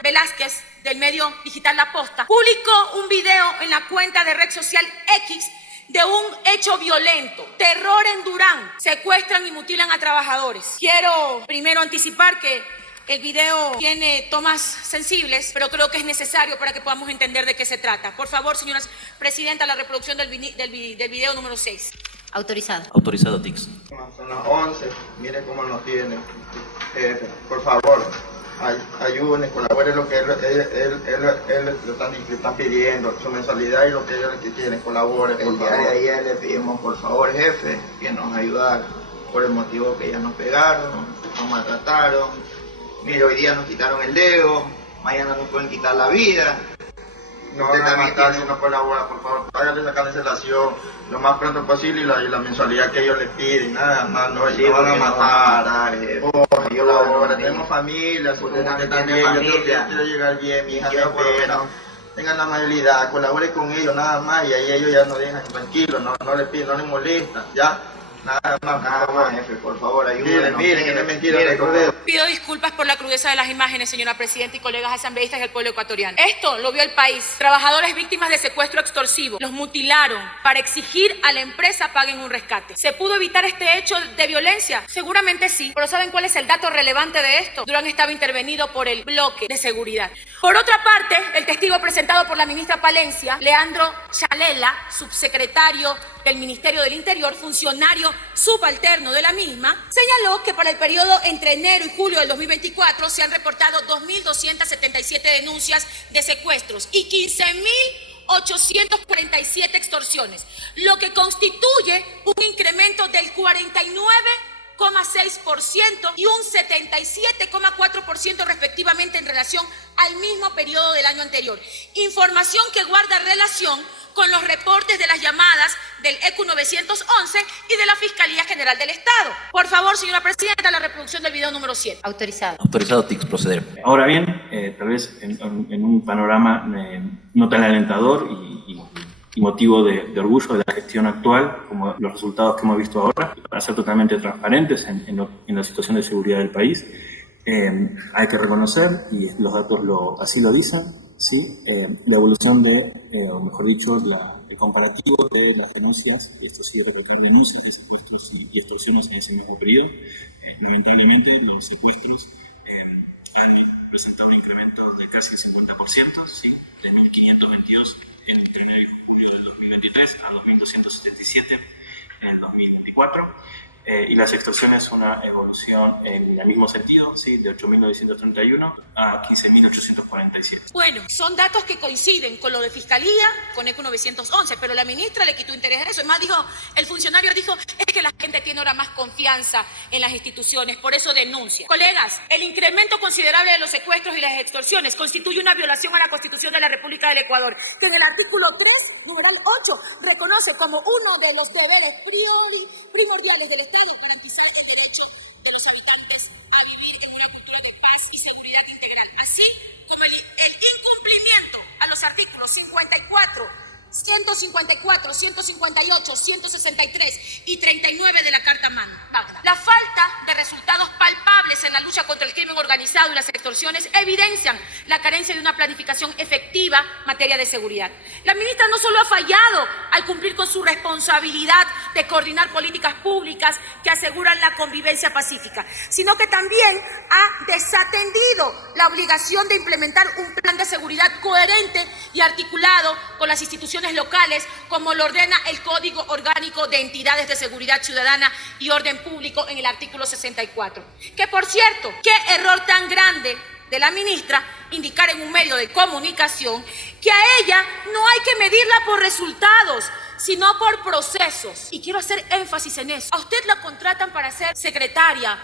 Velázquez, del medio digital La Posta, publicó un video en la cuenta de red social X de un hecho violento, terror en Durán, secuestran y mutilan a trabajadores. Quiero primero anticipar que el video tiene tomas sensibles, pero creo que es necesario para que podamos entender de qué se trata. Por favor, señora presidenta, la reproducción del video número 6. Autorizado. Autorizado TICS. Son las 11, miren cómo nos tienen. Por favor, ayúdenle, colaboren lo que él le están pidiendo, su mensualidad y lo que ellos quieren, colaboren. El día de ayer le pedimos, por favor, jefe, que nos ayudara por el motivo que ya nos pegaron, nos maltrataron. Mire, hoy día nos quitaron el dedo, mañana nos pueden quitar la vida. No van a matar si no colabora, por favor, háganle esa cancelación lo más pronto posible y la mensualidad que ellos les piden, nada más, no van a matar. Tenemos familias, yo quiero llegar bien, mi hija se opera, tengan la amabilidad, colabore con ellos, nada más, y ahí ellos ya nos dejan tranquilos, no les piden, no les molestan, ya. Nada más, jefe, por favor, ayúdenme. Miren, que no es mentira. Pido disculpas por la crudeza de las imágenes, señora presidenta y colegas asambleístas del pueblo ecuatoriano. Esto lo vio el país. Trabajadores víctimas de secuestro extorsivo. Los mutilaron para exigir a la empresa paguen un rescate. ¿Se pudo evitar este hecho de violencia? Seguramente sí. Pero ¿saben cuál es el dato relevante de esto? Durán estaba intervenido por el bloque de seguridad. Por otra parte, el testigo presentado por la ministra Palencia, Leandro Chalela, subsecretario del Ministerio del Interior, funcionario subalterno de la misma, señaló que para el periodo entre enero y julio del 2024 se han reportado 2.277 denuncias de secuestros y 15.847 extorsiones, lo que constituye un incremento del 49,6% y un 77,4% respectivamente en relación al mismo periodo del año anterior. Información que guarda relación con los reportes de las llamadas del ECU 911 y de la Fiscalía General del Estado. Por favor, señora presidenta, la reproducción del video número 7. Autorizado. Autorizado TICS, proceder. Ahora bien, tal vez en un panorama no tan alentador y motivo de orgullo de la gestión actual, como los resultados que hemos visto ahora, para ser totalmente transparentes en la situación de seguridad del país, hay que reconocer, y los datos así lo dicen, ¿sí? La evolución o mejor dicho, el comparativo de las denuncias, esto sigue repetiendo denuncias de secuestros y extorsiones en ese mismo periodo. Lamentablemente, los secuestros han presentado un incremento de casi el 50%, ¿sí? De 1.522 entre enero y julio del 2023 a 2.277 en el 2024. y las extorsiones una evolución en el mismo sentido, ¿sí? De 8.931 a 15.847. Bueno, son datos que coinciden con lo de Fiscalía, con ECU 911, pero la ministra le quitó interés a eso. Además, el funcionario dijo, es que la gente tiene ahora más confianza en las instituciones, por eso denuncia. Colegas, el incremento considerable de los secuestros y las extorsiones constituye una violación a la Constitución de la República del Ecuador, que en el artículo 3, numeral 8, reconoce como uno de los deberes primordiales del Estado garantizar el derecho de los habitantes a vivir en una cultura de paz y seguridad integral, así como el incumplimiento a los artículos 54, 154, 158, 163 y 39 de la Carta Magna. La falta de resultados palpables en la lucha contra el crimen organizado y las extorsiones evidencian la carencia de una planificación efectiva en materia de seguridad. La ministra no solo ha fallado al cumplir con su responsabilidad de coordinar políticas públicas que aseguran la convivencia pacífica, sino que también ha desatendido la obligación de implementar un plan de seguridad coherente y articulado con las instituciones locales, como lo ordena el Código Orgánico de Entidades de Seguridad Ciudadana y Orden Público en el artículo 64. Que, por cierto, qué error tan grande de la ministra indicar en un medio de comunicación que a ella no hay que medirla por resultados, sino por procesos. Y quiero hacer énfasis en eso. A usted la contratan para ser secretaria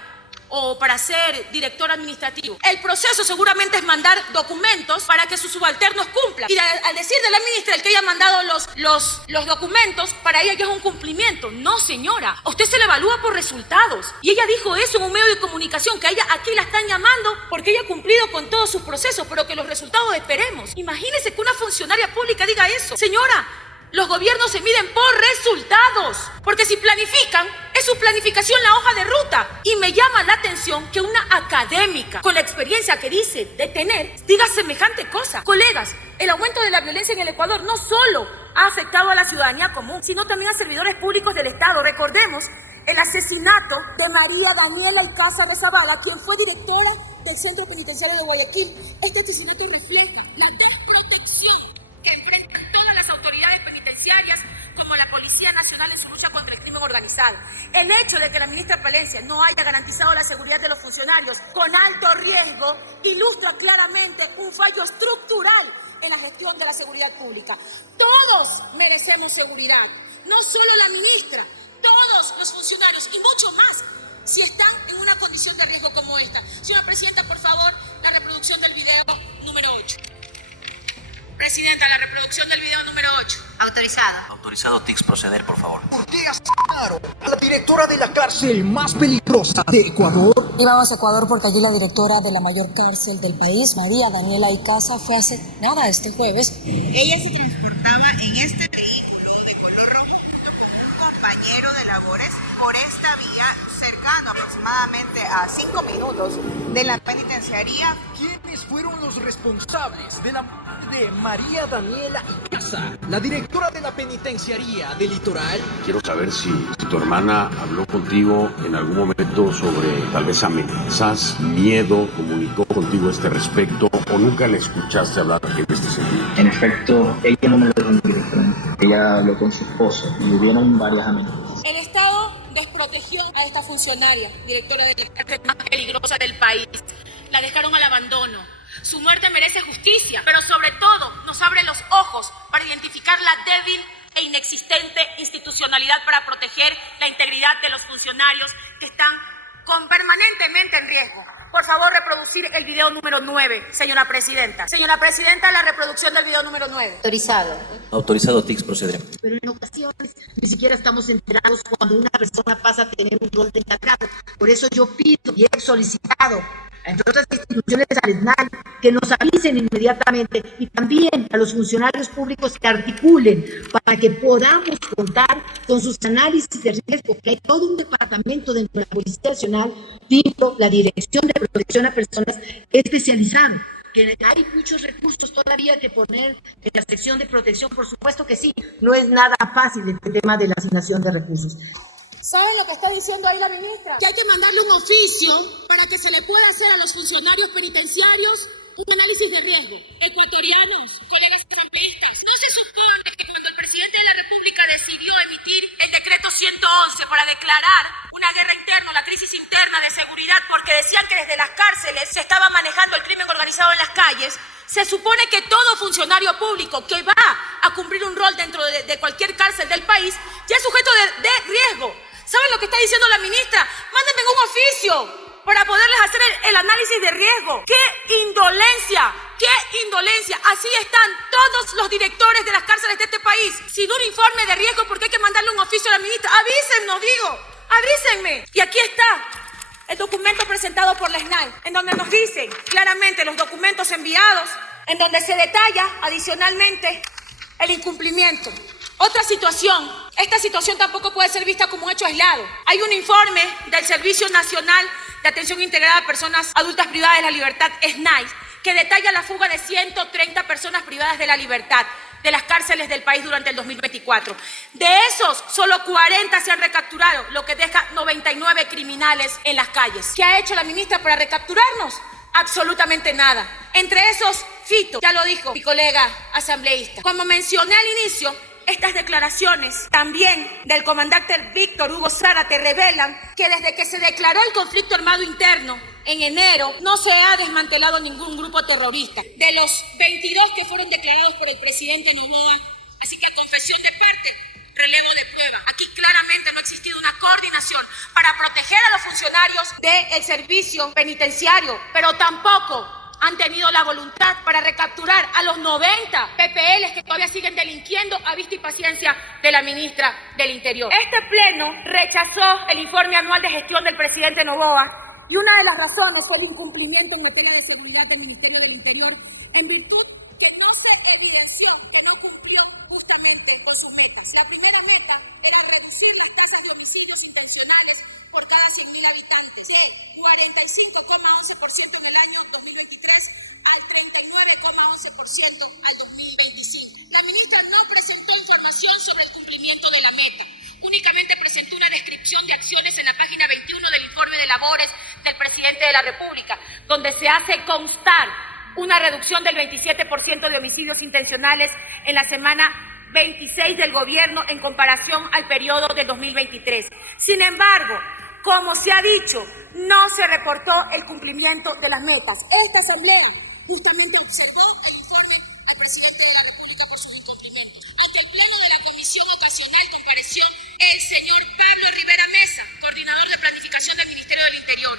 o para ser director administrativo. El proceso seguramente es mandar documentos para que sus subalternos cumplan. Y al decir de la ministra el que haya mandado los documentos, para ella ya es un cumplimiento. No, señora, a usted se le evalúa por resultados. Y ella dijo eso en un medio de comunicación, que a ella aquí la están llamando porque ella ha cumplido con todos sus procesos, pero que los resultados esperemos. Imagínese que una funcionaria pública diga eso. Señora, los gobiernos se miden por resultados, porque si planifican, es su planificación la hoja de ruta. Y me llama la atención que una académica, con la experiencia que dice de tener, diga semejante cosa. Colegas, el aumento de la violencia en el Ecuador no solo ha afectado a la ciudadanía común, sino también a servidores públicos del Estado. Recordemos el asesinato de María Daniela Icaza de Zavala, quien fue directora del Centro Penitenciario de Guayaquil. Este asesinato refleja la desprotección que enfrentan todas las autoridades penitenciarias, como la Policía Nacional en su lucha contra el crimen organizado. El hecho de que la ministra Palencia no haya garantizado la seguridad de los funcionarios con alto riesgo ilustra claramente un fallo estructural en la gestión de la seguridad pública. Todos merecemos seguridad, no solo la ministra, todos los funcionarios y mucho más si están en una condición de riesgo como esta. Señora Presidenta, por favor, la reproducción del video número 8. Presidenta, la reproducción del video número 8. Autorizado. Autorizado, TICS, proceder, por favor. ¿Por qué asesinaron a la directora de la cárcel más peligrosa de Ecuador? Íbamos a Ecuador porque allí la directora de la mayor cárcel del país, María Daniela Icaza, fue asesinada este jueves. Ella se transportaba en este vehículo de color rojo junto con un compañero de labores por esta vía, cercano aproximadamente a 5 minutos de la penitenciaría. ¿Quiénes fueron los responsables de la muerte de María Daniela Icaza, la directora de la penitenciaría del Litoral? Quiero saber si tu hermana habló contigo en algún momento sobre tal vez amenazas, miedo, comunicó contigo a este respecto o nunca le escuchaste hablar en este sentido. En efecto, ella no me lo dijo directamente. Ella habló con su esposo y hubieron varias amenazas. El Estado desprotegió a esta funcionaria, directora de la cárcel más peligrosa del país. La dejaron al abandono. Su muerte merece justicia, pero sobre todo nos abre los ojos para identificar la débil e inexistente institucionalidad para proteger la integridad de los funcionarios que están permanentemente en riesgo. Por favor, reproducir el video número 9, señora Presidenta. Señora Presidenta, la reproducción del video número 9. Autorizado. Autorizado, TICS, proceder. Pero en ocasiones ni siquiera estamos enterados cuando una persona pasa a tener un rol de encargado. Por eso yo pido y he solicitado entre otras instituciones al SNAI que nos avisen inmediatamente y también a los funcionarios públicos que articulen para que podamos contar con sus análisis de riesgo, que hay todo un departamento dentro de la Policía Nacional, dentro la Dirección de Protección a Personas especializado, que hay muchos recursos todavía que poner en la sección de protección, por supuesto que sí, no es nada fácil el tema de la asignación de recursos. ¿Saben lo que está diciendo ahí la ministra? Que hay que mandarle un oficio para que se le pueda hacer a los funcionarios penitenciarios un análisis de riesgo. Ecuatorianos, colegas asambleístas, ¿no se supone que cuando el presidente de la República decidió emitir el decreto 111 para declarar una una guerra interna, la crisis interna de seguridad, porque decían que desde las cárceles se estaba manejando el crimen organizado en las calles. Se supone que todo funcionario público que va a cumplir un rol dentro de cualquier cárcel del país ya es sujeto de riesgo. ¿Saben lo que está diciendo la ministra? Mándenme un oficio para poderles hacer el análisis de riesgo. ¡Qué indolencia! ¡Qué indolencia! Así están todos los directores de las cárceles de este país, sin un informe de riesgo, porque hay que mandarle un oficio a la ministra. Avísennos, digo, avísenme. Y aquí está el documento presentado por la SNAI, en donde nos dicen claramente los documentos enviados, en donde se detalla adicionalmente el incumplimiento. Otra situación, esta situación tampoco puede ser vista como un hecho aislado. Hay un informe del Servicio Nacional de Atención Integrada a Personas Adultas Privadas de la Libertad, SNAI, que detalla la fuga de 130 personas privadas de la libertad de las cárceles del país durante el 2024. De esos, solo 40 se han recapturado, lo que deja 99 criminales en las calles. ¿Qué ha hecho la ministra para recapturarnos? Absolutamente nada. Entre esos, Fito, ya lo dijo mi colega asambleísta. Como mencioné al inicio, estas declaraciones también del comandante Víctor Hugo Zárate revelan que desde que se declaró el conflicto armado interno en enero no se ha desmantelado ningún grupo terrorista. De los 22 que fueron declarados por el presidente Noboa, así que a confesión de parte, relevo de prueba. Aquí claramente no ha existido una coordinación para proteger a los funcionarios del servicio penitenciario, pero tampoco han tenido la voluntad para recapturar a los 90 PPLs que todavía siguen delinquiendo a vista y paciencia de la ministra del Interior. Este pleno rechazó el informe anual de gestión del presidente Noboa y una de las razones fue el incumplimiento en materia de seguridad del Ministerio del Interior, en virtud que no se evidenció que no cumplió justamente con sus metas. La primera meta era reducir las tasas de homicidios intencionales por cada 100.000 habitantes, de 45,11% en el año 2023 al 39,11% al 2025. La ministra no presentó información sobre el cumplimiento de la meta. Únicamente presentó una descripción de acciones en la página 21 del informe de labores del presidente de la República, donde se hace constar una reducción del 27% de homicidios intencionales en la semana 26 del gobierno en comparación al periodo de 2023. Sin embargo, como se ha dicho, no se reportó el cumplimiento de las metas. Esta asamblea justamente observó el informe al presidente de la República por sus incumplimientos. Ante el pleno de la comisión ocasional compareció el señor Pablo Rivera Mesa, coordinador de planificación del Ministerio del Interior,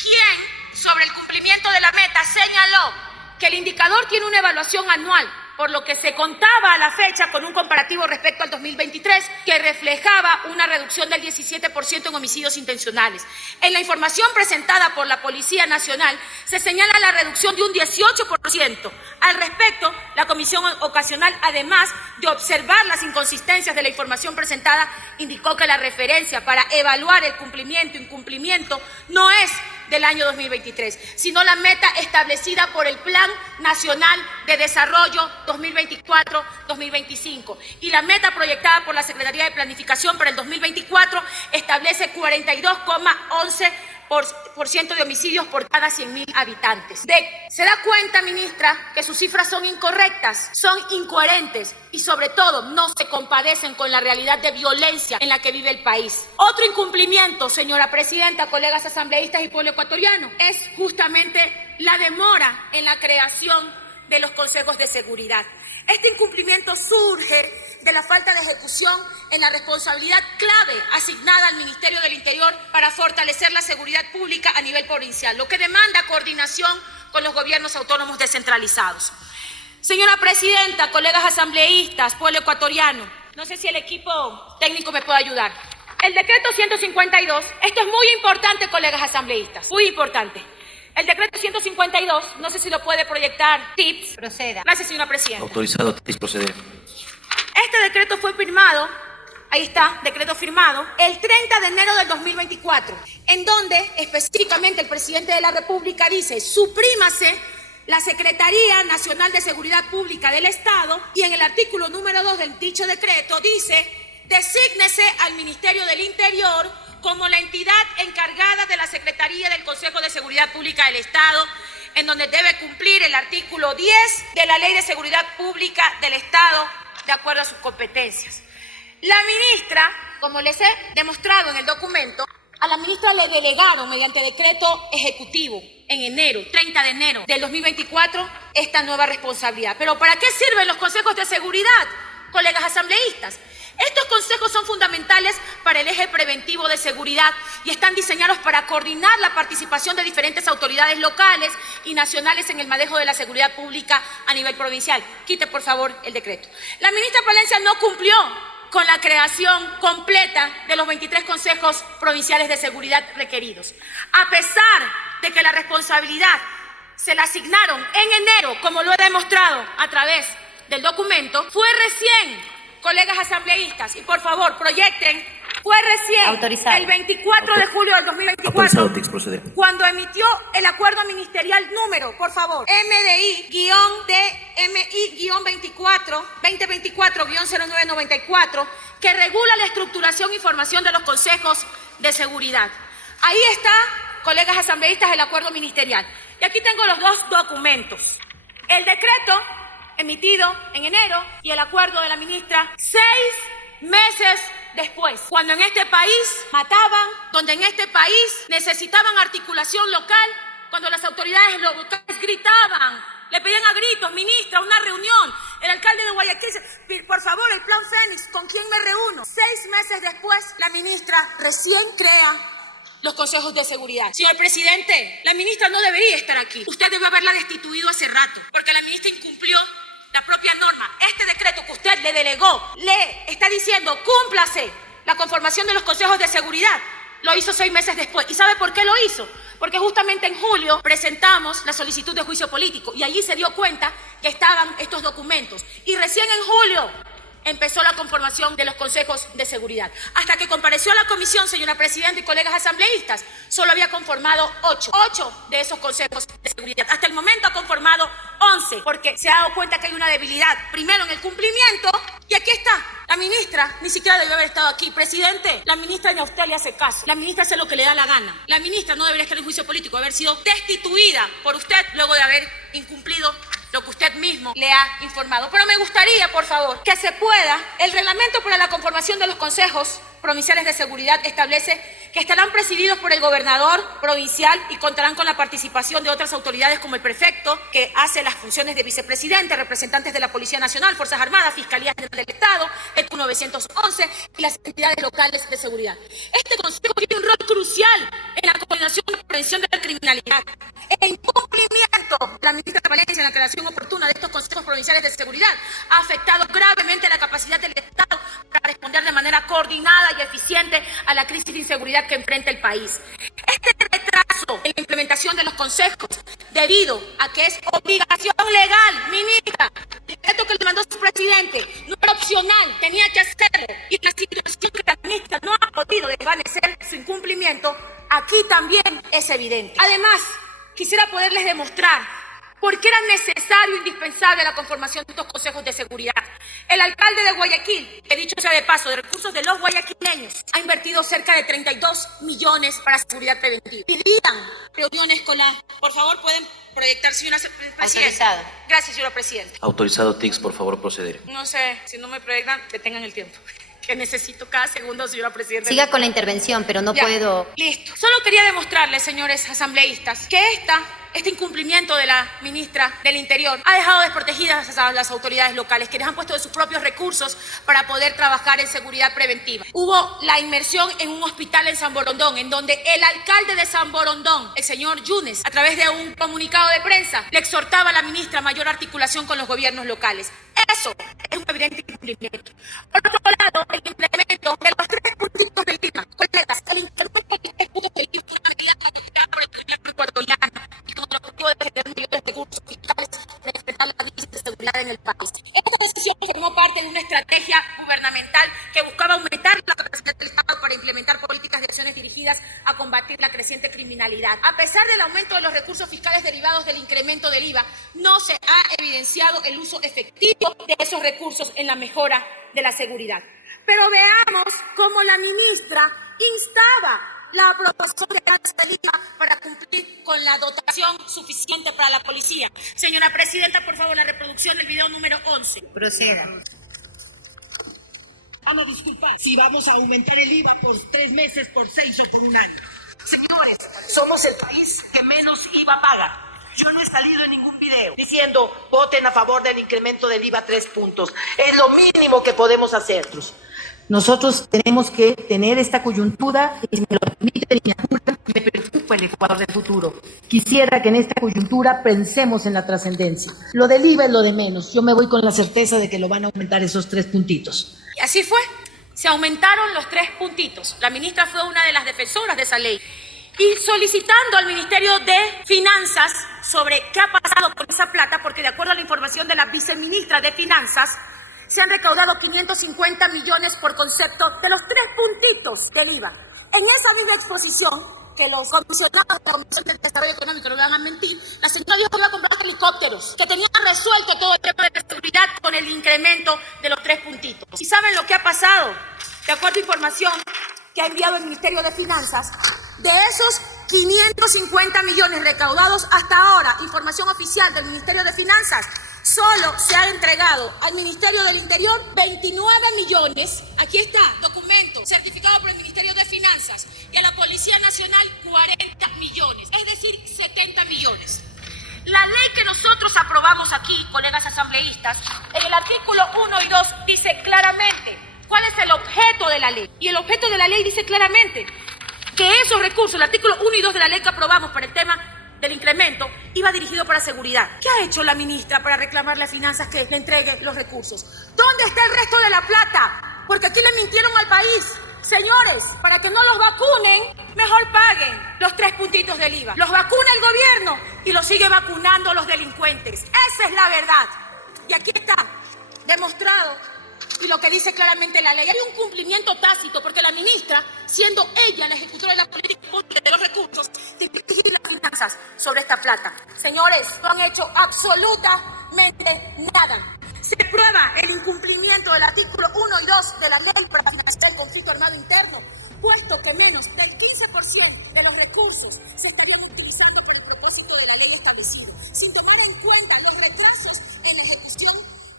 quien, sobre el cumplimiento de la meta, señaló que el indicador tiene una evaluación anual, por lo que se contaba a la fecha con un comparativo respecto al 2023 que reflejaba una reducción del 17% en homicidios intencionales. En la información presentada por la Policía Nacional se señala la reducción de un 18%. Al respecto, la comisión ocasional, además de observar las inconsistencias de la información presentada, indicó que la referencia para evaluar el cumplimiento e incumplimiento no es del año 2023, sino la meta establecida por el Plan Nacional de Desarrollo 2024-2025. Y la meta proyectada por la Secretaría de Planificación para el 2024 establece 42,11% de homicidios por cada 100.000 habitantes. Se da cuenta, ministra, que sus cifras son incorrectas, son incoherentes y sobre todo no se compadecen con la realidad de violencia en la que vive el país. Otro incumplimiento, señora presidenta, colegas asambleístas y pueblo ecuatoriano, es justamente la demora en la creación de los consejos de seguridad. Este incumplimiento surge de la falta de ejecución en la responsabilidad clave asignada al Ministerio del Interior para fortalecer la seguridad pública a nivel provincial, lo que demanda coordinación con los gobiernos autónomos descentralizados. Señora presidenta, colegas asambleístas, pueblo ecuatoriano, no sé si el equipo técnico me puede ayudar. El decreto 152, esto es muy importante, colegas asambleístas, muy importante. El decreto 152, no sé si lo puede proyectar TIPS. Proceda. Gracias, señora presidenta. Autorizado TIPS proceder. Este decreto fue firmado, ahí está, decreto firmado, el 30 de enero del 2024, en donde específicamente el presidente de la República dice, suprímase la Secretaría Nacional de Seguridad Pública del Estado, y en el artículo número 2 del dicho decreto dice, desígnese al Ministerio del Interior como la entidad encargada de la Secretaría del Consejo de Seguridad Pública del Estado, en donde debe cumplir el artículo 10 de la Ley de Seguridad Pública del Estado, de acuerdo a sus competencias. La ministra, como les he demostrado en el documento, A la ministra le delegaron mediante decreto ejecutivo en enero, 30 de enero del 2024, esta nueva responsabilidad. ¿Pero para qué sirven los consejos de seguridad, colegas asambleístas? Estos consejos son fundamentales para el eje preventivo de seguridad y están diseñados para coordinar la participación de diferentes autoridades locales y nacionales en el manejo de la seguridad pública a nivel provincial. Quite, por favor, el decreto. La ministra Palencia no cumplió con la creación completa de los 23 consejos provinciales de seguridad requeridos. A pesar de que la responsabilidad se la asignaron en enero, como lo he demostrado a través del documento, fue recién, colegas asambleístas, y por favor proyecten, fue recién el 24 de julio del 2024 cuando emitió el acuerdo ministerial número, por favor, MDI-2024-0994, que regula la estructuración y formación de los consejos de seguridad. Ahí está, colegas asambleístas, el acuerdo ministerial. Y aquí tengo los dos documentos. El decreto emitido en enero y el acuerdo de la ministra 6 meses después, cuando en este país mataban, donde en este país necesitaban articulación local, cuando las autoridades locales gritaban, le pedían a gritos, ministra, una reunión, el alcalde de Guayaquil, por favor, el plan Fénix, ¿con quién me reúno? 6 meses después, la ministra recién crea los consejos de seguridad. Señor presidente, la ministra no debería estar aquí. Usted debe haberla destituido hace rato, porque la ministra incumplió la propia norma. Este decreto que usted le delegó, le está diciendo, cúmplase la conformación de los consejos de seguridad. Lo hizo 6 meses después. ¿Y sabe por qué lo hizo? Porque justamente en julio presentamos la solicitud de juicio político y allí se dio cuenta que estaban estos documentos. Y recién en julio empezó la conformación de los consejos de seguridad. Hasta que compareció a la comisión, señora presidenta y colegas asambleístas, solo había conformado 8 de esos consejos de seguridad. Hasta el momento ha conformado 11, porque se ha dado cuenta que hay una debilidad, primero en el cumplimiento, y aquí está. La ministra ni siquiera debió haber estado aquí. Presidente, la ministra ni a usted le hace caso. La ministra hace lo que le da la gana. La ministra no debería estar en juicio político, haber sido destituida por usted luego de haber incumplido lo que usted mismo le ha informado. Pero me gustaría, por favor, que se pueda, el reglamento para la conformación de los consejos provinciales de seguridad establece que estarán presididos por el gobernador provincial y contarán con la participación de otras autoridades como el prefecto, que hace las funciones de vicepresidente, representantes de la Policía Nacional, Fuerzas Armadas, Fiscalías del Estado, el 911 y las entidades locales de seguridad. Este consejo tiene un rol crucial en la coordinación y prevención de la criminalidad. El incumplimiento de la ministra Palencia en la creación oportuna de estos consejos provinciales de seguridad ha afectado gravemente la capacidad del Estado para responder de manera coordinada y eficiente a la crisis de inseguridad que enfrenta el país. Este retraso en la implementación de los consejos, debido a que es obligación legal, ministra, el decreto que le mandó su presidente no era opcional, tenía que hacerlo, y la situación que la ministra no ha podido desvanecer su incumplimiento, aquí también es evidente. Además, quisiera poderles demostrar por qué era necesario e indispensable la conformación de estos consejos de seguridad. El alcalde de Guayaquil, que dicho sea de paso, de recursos de los guayaquileños, ha invertido cerca de 32 millones para seguridad preventiva. Pidían reuniones con la... Por favor, pueden proyectar, señora presidenta. Autorizado. Gracias, señora presidenta. Autorizado TICS, por favor, proceder. No sé, si no me proyectan, detengan el tiempo. Que necesito cada segundo, señora presidenta. Siga con la intervención, pero no puedo... Listo. Solo quería demostrarles, señores asambleístas, que este incumplimiento de la ministra del Interior ha dejado desprotegidas a las autoridades locales, quienes han puesto de sus propios recursos para poder trabajar en seguridad preventiva. Hubo la inmersión en un hospital en San Borondón, en donde el alcalde de San Borondón, el señor Yunes, a través de un comunicado de prensa, le exhortaba a la ministra a mayor articulación con los gobiernos locales. Eso es un evidente incumplimiento. Por otro lado, el implemento de los 3 puntitos del IVA. Colegas, el incremento de los 3 puntos del IVA es una medida adoptada por el gobierno ecuatoriano y con el objetivo de generar mayores recursos fiscales para enfrentar la crisis de seguridad en el país. Esta decisión formó parte de una estrategia gubernamental que buscaba aumentar la capacidad del Estado para implementar políticas de acciones dirigidas a combatir la creciente criminalidad. A pesar del aumento de los recursos fiscales derivados del incremento del IVA, no se ha evidenciado el uso efectivo de esos recursos en la mejora de la seguridad. Pero veamos cómo la ministra instaba la aprobación de alza del IVA para cumplir con la dotación suficiente para la policía. Señora presidenta, por favor, la reproducción del video número 11. Proceda. Van a disculpar si vamos a aumentar el IVA por 3 meses, por 6 o por un año. Señores, somos el país que menos IVA paga. Yo no he salido en ningún video diciendo voten a favor del incremento del IVA 3 puntos. Es lo mínimo que podemos hacer. Nosotros tenemos que tener esta coyuntura y si me lo permite, miniatura, me preocupa el Ecuador del futuro. Quisiera que en esta coyuntura pensemos en la trascendencia. Lo del IVA es lo de menos. Yo me voy con la certeza de que lo van a aumentar esos 3 puntitos. Y así fue. Se aumentaron los 3 puntitos. La ministra fue una de las defensoras de esa ley. Y solicitando al Ministerio de Finanzas sobre qué ha pasado con esa plata, porque de acuerdo a la información de la viceministra de Finanzas, se han recaudado 550 millones por concepto de los 3 puntitos del IVA. En esa misma exposición, que los comisionados de la Comisión de Desarrollo Económico no me van a mentir, la señora dijo que iba a comprar helicópteros, que tenían resuelto todo el tema de seguridad con el incremento de los 3 puntitos. ¿Y saben lo que ha pasado? De acuerdo a información que ha enviado el Ministerio de Finanzas, de esos 550 millones recaudados hasta ahora, información oficial del Ministerio de Finanzas, solo se ha entregado al Ministerio del Interior 29 millones, aquí está, documento, certificado por el Ministerio de Finanzas, y a la Policía Nacional 40 millones, es decir, 70 millones. La ley que nosotros aprobamos aquí, colegas asambleístas, en el artículo 1 y 2 dice claramente cuál es el objeto de la ley. Y el objeto de la ley dice claramente que esos recursos, el artículo 1 y 2 de la ley que aprobamos para el tema del incremento, iba dirigido para seguridad. ¿Qué ha hecho la ministra para reclamarle a Finanzas que le entregue los recursos? ¿Dónde está el resto de la plata? Porque aquí le mintieron al país. Señores, para que no los vacunen, mejor paguen los 3 puntitos del IVA. Los vacuna el gobierno y los sigue vacunando los delincuentes. Esa es la verdad. Y aquí está demostrado. Y lo que dice claramente la ley, hay un cumplimiento tácito porque la ministra, siendo ella la ejecutora de la política pública de los recursos, dirige las finanzas sobre esta plata. Señores, no han hecho absolutamente nada. Se prueba el incumplimiento del artículo 1 y 2 de la ley para financiar el conflicto armado interno, puesto que menos del 15% de los recursos se estarían utilizando por el propósito de la ley establecida, sin tomar en cuenta los retrasos en la ejecución,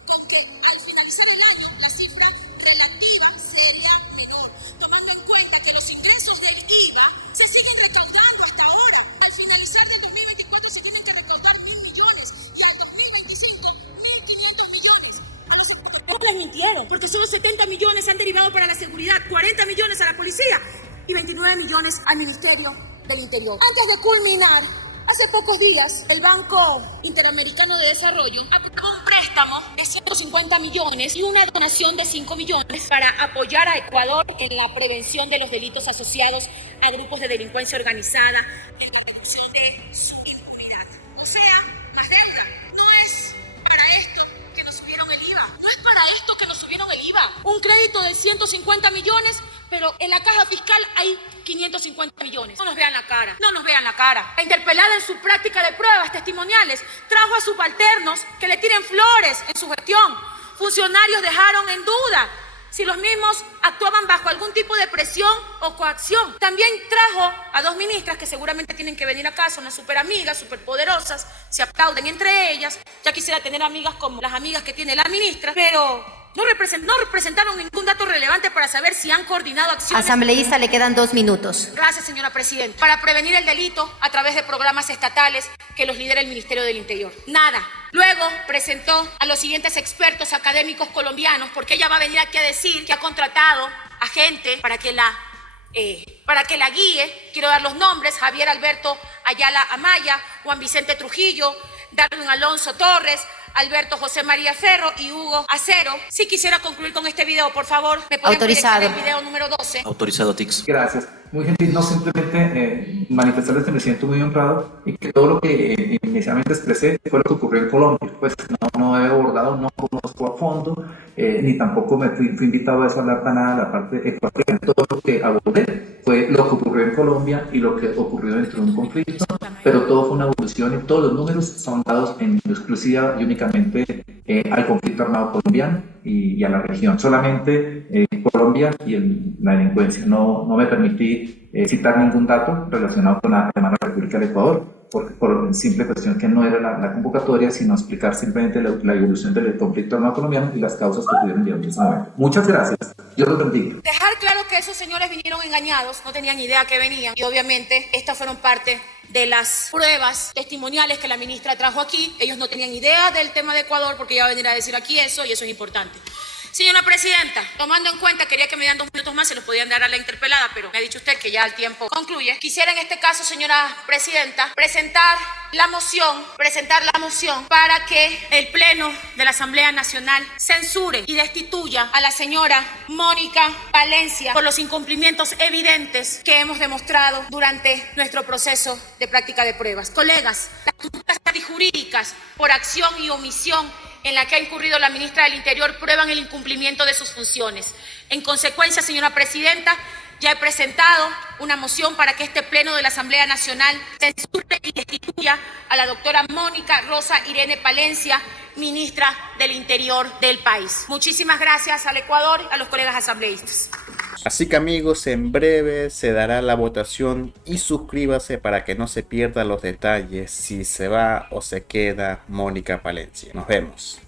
con que al finalizar el año la cifra relativa sería menor, tomando en cuenta que los ingresos del IVA se siguen recaudando hasta ahora. Al finalizar del 2024 se tienen que recaudar 1.000 millones y al 2025 1.500 millones. No les mintieron, porque solo 70 millones han derivado para la seguridad, 40 millones a la policía y 29 millones al Ministerio del Interior. Antes de culminar, hace pocos días, el Banco Interamericano de Desarrollo aprobó un préstamo de 150 millones y una donación de 5 millones para apoyar a Ecuador en la prevención de los delitos asociados a grupos de delincuencia organizada y en la ejecución de su impunidad. O sea, más deuda. No es para esto que nos subieron el IVA. No es para esto que nos subieron el IVA. Un crédito de 150 millones, pero en la caja fiscal hay 550 millones. No nos vean la cara, no nos vean la cara. La interpelada en su práctica de pruebas testimoniales trajo a subalternos que le tiren flores en su gestión. Funcionarios dejaron en duda si los mismos actuaban bajo algún tipo de presión o coacción. También trajo a 2 ministras que seguramente tienen que venir acá, son las super amigas, super poderosas, se aplauden entre ellas. Ya quisiera tener amigas como las amigas que tiene la ministra, pero no representaron ningún dato relevante para saber si han coordinado acciones. Asambleísta, le quedan 2 minutos. Gracias, señora presidenta. Para prevenir el delito a través de programas estatales que los lidera el Ministerio del Interior. Nada. Luego presentó a los siguientes expertos académicos colombianos, porque ella va a venir aquí a decir que ha contratado a gente para que la guíe. Quiero dar los nombres: Javier Alberto Ayala Amaya, Juan Vicente Trujillo, Darwin Alonso Torres, Alberto José María Ferro y Hugo Acero. Si quisiera concluir con este video, por favor. ¿Me pueden proyectar el video número 12? Autorizado, Tix. Gracias. Muy gentil, no simplemente manifestarles que me siento muy honrado y que todo lo que inicialmente expresé fue lo que ocurrió en Colombia. Pues no he abordado, no conozco a fondo, ni tampoco me fui invitado a eso a hablar para nada de la parte ecuatoriana. Todo lo que abordé fue lo que ocurrió en Colombia y lo que ocurrió dentro de un conflicto, pero todo fue una evolución y todos los números son dados en exclusiva y únicamente al conflicto armado colombiano y a la región. Solamente Colombia y la delincuencia. No me permití citar ningún dato relacionado con la hermana República del Ecuador. por simple cuestión que no era la convocatoria, sino explicar simplemente la evolución del conflicto armado colombiano y las causas que pudieron llevar en ese momento. Muchas gracias. Dios los bendiga. Dejar claro que esos señores vinieron engañados, no tenían idea que venían y obviamente estas fueron parte de las pruebas testimoniales que la ministra trajo aquí. Ellos no tenían idea del tema de Ecuador porque ella va a venir a decir aquí eso y eso es importante. Señora Presidenta, tomando en cuenta, quería que me dieran 2 minutos más, se los podían dar a la interpelada, pero me ha dicho usted que ya el tiempo concluye. Quisiera en este caso, señora Presidenta, presentar la moción para que el Pleno de la Asamblea Nacional censure y destituya a la señora Mónica Palencia por los incumplimientos evidentes que hemos demostrado durante nuestro proceso de práctica de pruebas. Colegas, las conductas antijurídicas por acción y omisión en la que ha incurrido la ministra del Interior prueban el incumplimiento de sus funciones. En consecuencia, señora Presidenta, ya he presentado una moción para que este Pleno de la Asamblea Nacional censure y destituya a la doctora Mónica Rosa Irene Palencia, ministra del Interior del país. Muchísimas gracias al Ecuador, a los colegas asambleístas. Así que amigos, en breve se dará la votación y suscríbase para que no se pierdan los detalles si se va o se queda Mónica Palencia. Nos vemos.